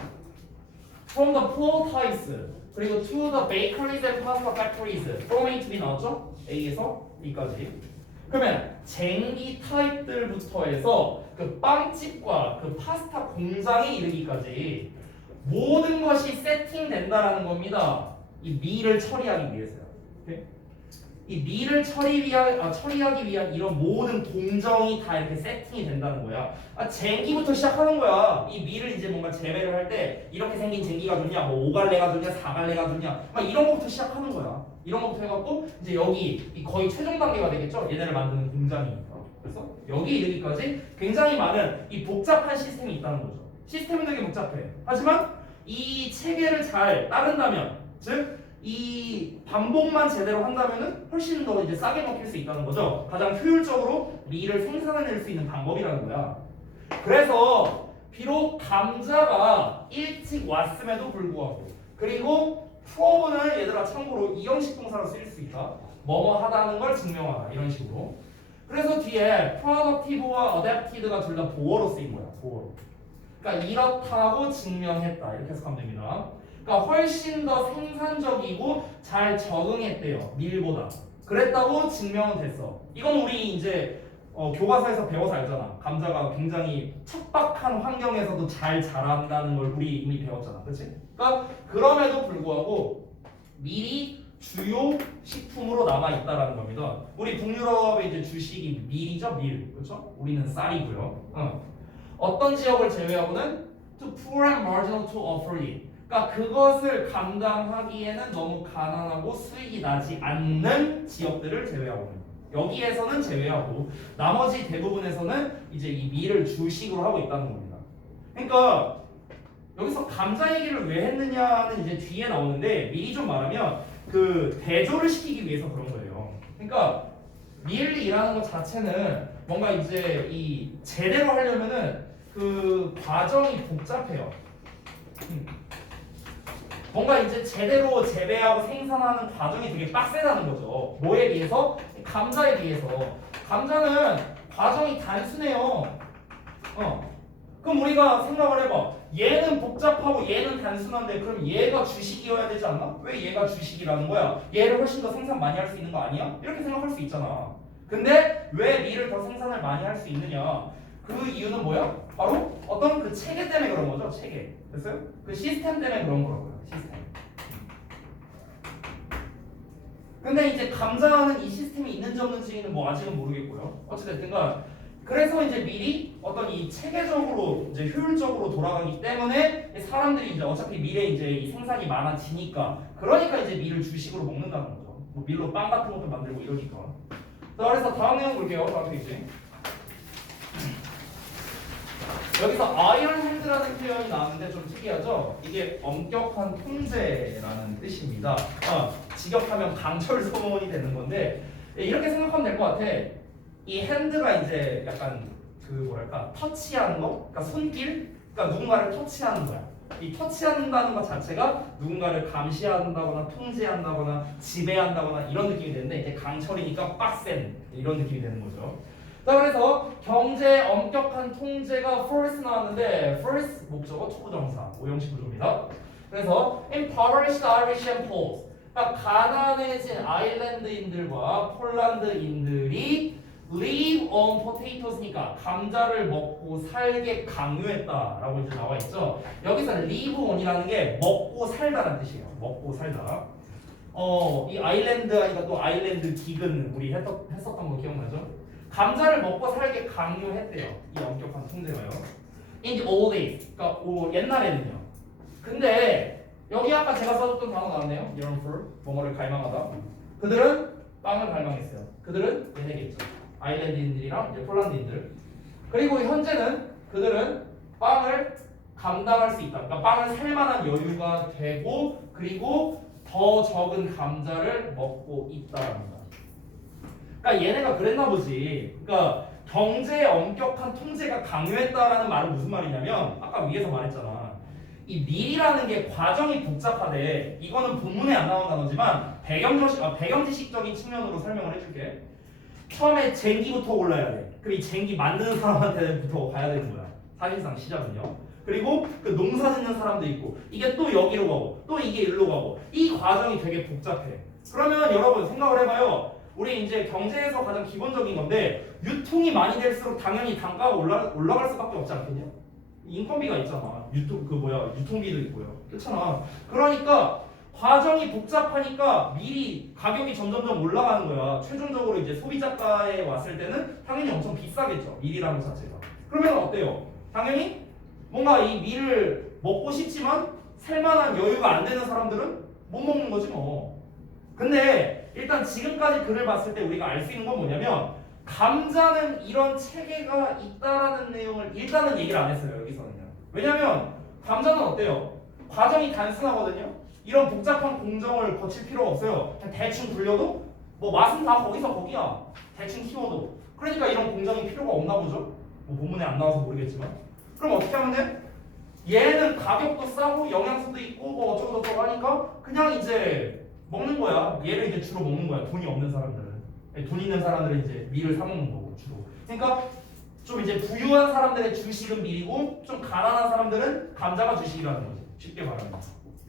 from the poor types 그리고 to the bakeries and pasta factories from A to B 나왔죠? A에서 B까지. 그러면 쟁기 타입들부터 해서 그 빵집과 그 파스타 공장에 이르기까지 모든 것이 세팅된다라는 겁니다. 이 밀을 처리하기 위해서요. 오케이? 이 밀을 처리하기 위한 이런 모든 공정이 다 이렇게 세팅이 된다는 거야. 쟁기부터 시작하는 거야. 이 밀을 이제 뭔가 재배를 할 때 이렇게 생긴 쟁기가 좋냐, 뭐 5갈래가 좋냐, 4갈래가 좋냐, 막 이런 거부터 시작하는 거야. 이런 거부터 해갖고 이제 여기 이 거의 최종 단계가 되겠죠. 얘네를 만드는 공장이니까. 그래서 여기 이르기까지 굉장히 많은 이 복잡한 시스템이 있다는 거죠. 시스템은 되게 복잡해. 하지만 이 체계를 잘 따른다면, 즉 이 반복만 제대로 한다면은 훨씬 더 이제 싸게 먹힐 수 있다는 거죠. 가장 효율적으로 밀을 생산해낼 수 있는 방법이라는 거야. 그래서 비록 감자가 일찍 왔음에도 불구하고, 그리고 프로브는 얘들아 참고로 이형식 동사로 쓰일 수 있다. 뭐뭐 하다는 걸 증명하다 이런 식으로. 그래서 뒤에 productive와 adapted가 둘 다 보어로 쓰인 거야. 보어로. 그러니까 이렇다고 증명했다 이렇게 해석하면 됩니다. 그러니까 훨씬 더 생산적이고 잘 적응했대요. 밀보다. 그랬다고 증명은 됐어. 이건 우리 이제 교과서에서 배워서 알잖아. 감자가 굉장히 척박한 환경에서도 잘 자란다는 걸 우리 이미 배웠잖아. 그치? 그러니까 그럼에도 불구하고 밀이 주요 식품으로 남아있다라는 겁니다. 우리 북유럽의 이제 주식이 밀이죠. 밀. 그렇죠? 우리는 쌀이고요. 어떤 지역을 제외하고는 to poor and marginal to afford. 그러니까 그것을 감당하기에는 너무 가난하고 수익이 나지 않는 지역들을 제외하고는, 여기에서는 제외하고 나머지 대부분에서는 이제 이 밀을 주식으로 하고 있다는 겁니다. 그러니까 여기서 감자 얘기를 왜 했느냐는 이제 뒤에 나오는데 미리 좀 말하면 그 대조를 시키기 위해서 그런 거예요. 그러니까 밀이라는 것 자체는 뭔가 이제 이 제대로 하려면은 그 과정이 복잡해요. 뭔가 이제 제대로 재배하고 생산하는 과정이 되게 빡세다는 거죠. 뭐에 비해서? 감자에 비해서. 감자는 과정이 단순해요. 그럼 우리가 생각을 해봐. 얘는 복잡하고 얘는 단순한데 그럼 얘가 주식이어야 되지 않나? 왜 얘가 주식이라는 거야? 얘를 훨씬 더 생산 많이 할 수 있는 거 아니야? 이렇게 생각할 수 있잖아. 근데 왜 밀을 더 생산을 많이 할 수 있느냐? 그 이유는 뭐야? 바로 어떤 그 체계 때문에 그런 거죠. 체계. 됐어요? 그 시스템 때문에 그런 거라고요. 시스템. 근데 이제 감자는 이 시스템이 있는지 없는지는 뭐 아직은 모르겠고요. 어찌됐든간 그래서 이제 밀이 어떤 이 체계적으로 이제 효율적으로 돌아가기 때문에 사람들이 이제 어차피 밀에 이제 이 생산이 많아지니까, 그러니까 이제 밀을 주식으로 먹는다는 거죠. 뭐 밀로 빵 같은 것도 만들고 이러니까. 자, 그래서 다음 내용 볼게요. 다음 페이지. 여기서 아이언 핸드라는 표현이 나왔는데 좀 특이하죠? 이게 엄격한 통제라는 뜻입니다. 직역하면 강철 소문이 되는 건데 이렇게 생각하면 될 것 같아. 이 핸드가 이제 약간 그 뭐랄까 터치하는 거? 그러니까 손길? 그러니까 누군가를 터치하는 거야. 이 터치한다는 것 자체가 누군가를 감시한다거나 통제한다거나 지배한다거나 이런 느낌이 되는데 이게 강철이니까 빡센 이런 느낌이 되는 거죠. 자, 그래서 경제 엄격한 통제가 first 나왔는데 first 목적어 초부정사 오형식 구조입니다. 그래서 impoverished Irish and Poles, 그러니까 가난해진 아일랜드인들과 폴란드인들이 live on potatoes니까 감자를 먹고 살게 강요했다라고 이제 나와 있죠. 여기서 live on이라는 게 먹고 살다라는 뜻이에요. 먹고 살다. 이 아일랜드 하니까 또 아일랜드 기근 우리 했었던 거 기억나죠? 감자를 먹고 살게 강요했대요. 이 엄격한 통제가요. In the old days, 그러니까 옛날에는요. 근데 여기 아까 제가 써줬던 단어 나왔네요. yearn for, 뭐뭐를 갈망하다. 그들은 빵을 갈망했어요. 그들은 얘네겠죠. 아일랜드인들이랑 이제 폴란드인들. 그리고 현재는 그들은 빵을 감당할 수 있다. 그러니까 빵을 살 만한 여유가 되고 그리고 더 적은 감자를 먹고 있다랍니다. 그러니까 얘네가 그랬나 보지. 그러니까 경제의 엄격한 통제가 강요했다라는 말은 무슨 말이냐면 아까 위에서 말했잖아. 이 밀이라는 게 과정이 복잡하대. 이거는 본문에 안 나온 단어지만 배경지식적인 측면으로 설명을 해줄게. 처음에 쟁기부터 올라야 돼. 그리고 이 쟁기 만드는 사람한테부터 가야 되는 거야. 사실상 시작은요. 그리고 그 농사 짓는 사람도 있고 이게 또 여기로 가고 또 이게 일로 가고 이 과정이 되게 복잡해. 그러면 여러분 생각을 해봐요. 우리 이제 경제에서 가장 기본적인 건데 유통이 많이 될수록 당연히 단가가 올라갈 수밖에 없지 않겠냐? 인건비가 있잖아. 유통비도 있고요. 그렇잖아. 그러니까 과정이 복잡하니까 미리 가격이 점점점 올라가는 거야. 최종적으로 이제 소비자가에 왔을 때는 당연히 엄청 비싸겠죠. 밀이라는 것 자체가. 그러면 어때요? 당연히 뭔가 이 밀을 먹고 싶지만 살만한 여유가 안 되는 사람들은 못 먹는 거지 뭐. 근데 일단 지금까지 글을 봤을 때 우리가 알 수 있는 건 뭐냐면 감자는 이런 체계가 있다라는 내용을 일단은 얘기를 안 했어요. 여기서는요. 왜냐면 감자는 어때요? 과정이 단순하거든요. 이런 복잡한 공정을 거칠 필요가 없어요. 그냥 대충 굴려도 뭐 맛은 다 거기서 거기야. 대충 키워도. 그러니까 이런 공정이 필요가 없나 보죠. 뭐 본문에 안 나와서 모르겠지만. 그럼 어떻게 하면 돼? 얘는 가격도 싸고 영양소도 있고 뭐 어쩌고 저쩌고 하니까 그냥 이제 먹는 거야. 얘를 이제 주로 먹는 거야. 돈이 없는 사람들은. 돈 있는 사람들은 이제 밀을 사 먹는 거고 주로. 그러니까 좀 이제 부유한 사람들의 주식은 밀이고 좀 가난한 사람들은 감자가 주식이라는 거지. 쉽게 말하면.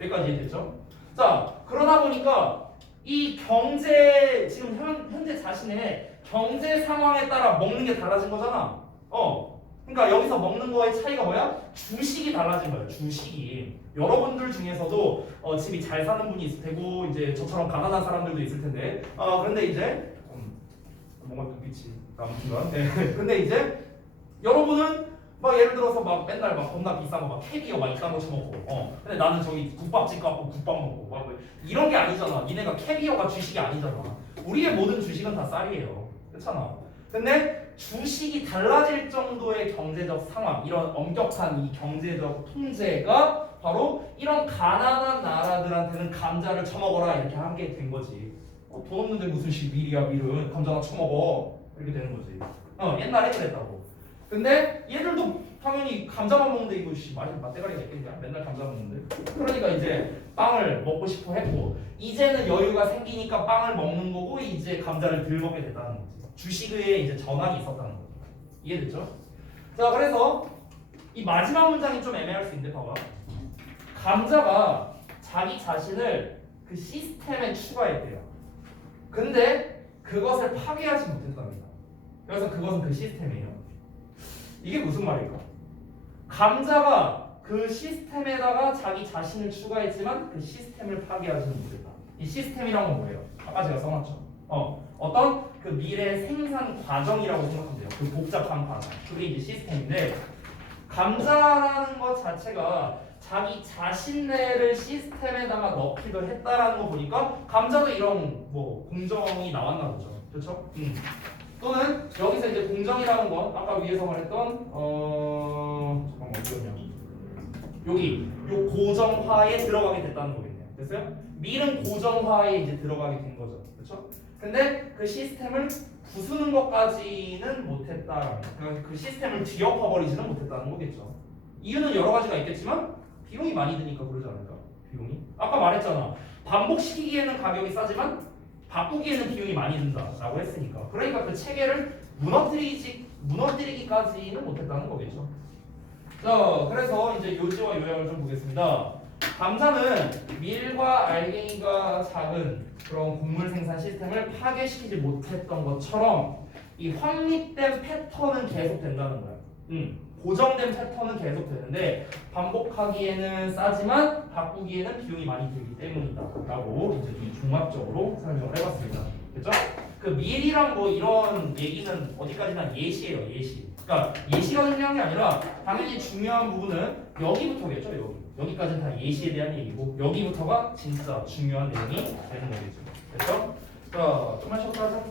여기까지 이해됐죠? 자, 그러다 보니까 이 경제 지금 현재 자신의 경제 상황에 따라 먹는 게 달라진 거잖아. 그러니까 여기서 먹는 거의 차이가 뭐야? 주식이 달라진 거예요. 주식이. 여러분들 중에서도 집이 잘 사는 분이 있을 테고 이제 저처럼 가난한 사람들도 있을 텐데 그런데 이제 뭔가 눈빛이 아무튼간 근데 이제 여러분은 막 예를 들어서 막 맨날 막 겁나 비싼 거 막 캐비어 막 이딴 거 처먹고 근데 나는 저기 국밥집 가고 국밥 먹고 막 이런 게 아니잖아. 니네가 캐비어가 주식이 아니잖아. 우리의 모든 주식은 다 쌀이에요. 그렇잖아. 근데 주식이 달라질 정도의 경제적 상황, 이런 엄격한 이 경제적 통제가 바로 이런 가난한 나라들한테는 감자를 처먹어라 이렇게 한 게 된 거지. 돈 없는데 무슨 밀이야 밀은 감자나 처먹어 이렇게 되는 거지. 옛날에 그랬다고. 근데 얘들도 당연히 감자만 먹는데 이거 맛대가리가 있겠냐? 맨날 감자 먹는데. 그러니까 이제 빵을 먹고 싶어 했고 이제는 여유가 생기니까 빵을 먹는 거고 이제 감자를 덜 먹게 됐다는 거지. 주식의 이제 전환이 있었다는 거죠. 이해됐죠? 자, 그래서 이 마지막 문장이 좀 애매할 수 있는데 봐봐. 감자가 자기 자신을 그 시스템에 추가했대요. 근데 그것을 파괴하지 못했답니다. 그래서 그것은 그 시스템이에요. 이게 무슨 말일까? 감자가 그 시스템에다가 자기 자신을 추가했지만 그 시스템을 파괴하지는 못했다. 이 시스템이란 건 뭐예요? 아까 제가 써놨죠. 어떤 그 미래 생산 과정이라고 생각하면 돼요. 그 복잡한 과정. 그게 이제 시스템인데 감자라는 것 자체가 자기 자신네를 시스템에다가 넣기도 했다라는 거 보니까 감자도 이런 뭐 공정이 나왔나 보죠. 그렇죠? 또는 여기서 이제 공정이라는 건 아까 위에서 말했던 잠깐만 어디였냐? 여기 요 고정화에 들어가게 됐다는 거겠네요. 됐어요? 밀은 고정화에 이제 들어가게 된 거죠. 그렇죠? 근데 그 시스템을 부수는 것까지는 못했다. 그러니까 그 시스템을 뒤엎어버리지는 못했다는 거겠죠. 이유는 여러 가지가 있겠지만 비용이 많이 드니까 그러지 않을까? 비용이? 아까 말했잖아. 반복시키기에는 가격이 싸지만 바꾸기에는 비용이 많이 든다라고 했으니까. 그러니까 그 체계를 무너뜨리기까지는 못했다는 거겠죠. 자, 그래서 이제 요지와 요약을 좀 보겠습니다. 감자는 밀과 알갱이가 작은 그런 곡물 생산 시스템을 파괴시키지 못했던 것처럼 이 확립된 패턴은 계속된다는 거야. 고정된 패턴은 계속되는데 반복하기에는 싸지만 바꾸기에는 비용이 많이 들기 때문이다 라고 이제 이 종합적으로 설명을 해봤습니다. 그렇죠? 그 밀이랑 뭐 이런 얘기는 어디까지나 예시예요. 예시. 그러니까 예시가 중요한 게 아니라 당연히 중요한 부분은 여기부터겠죠. 여기까지는 다 예시에 대한 얘기고 여기부터가 진짜 중요한 내용이 되는 거겠죠. 그렇죠? 자, 좀만 쉬었다 하자.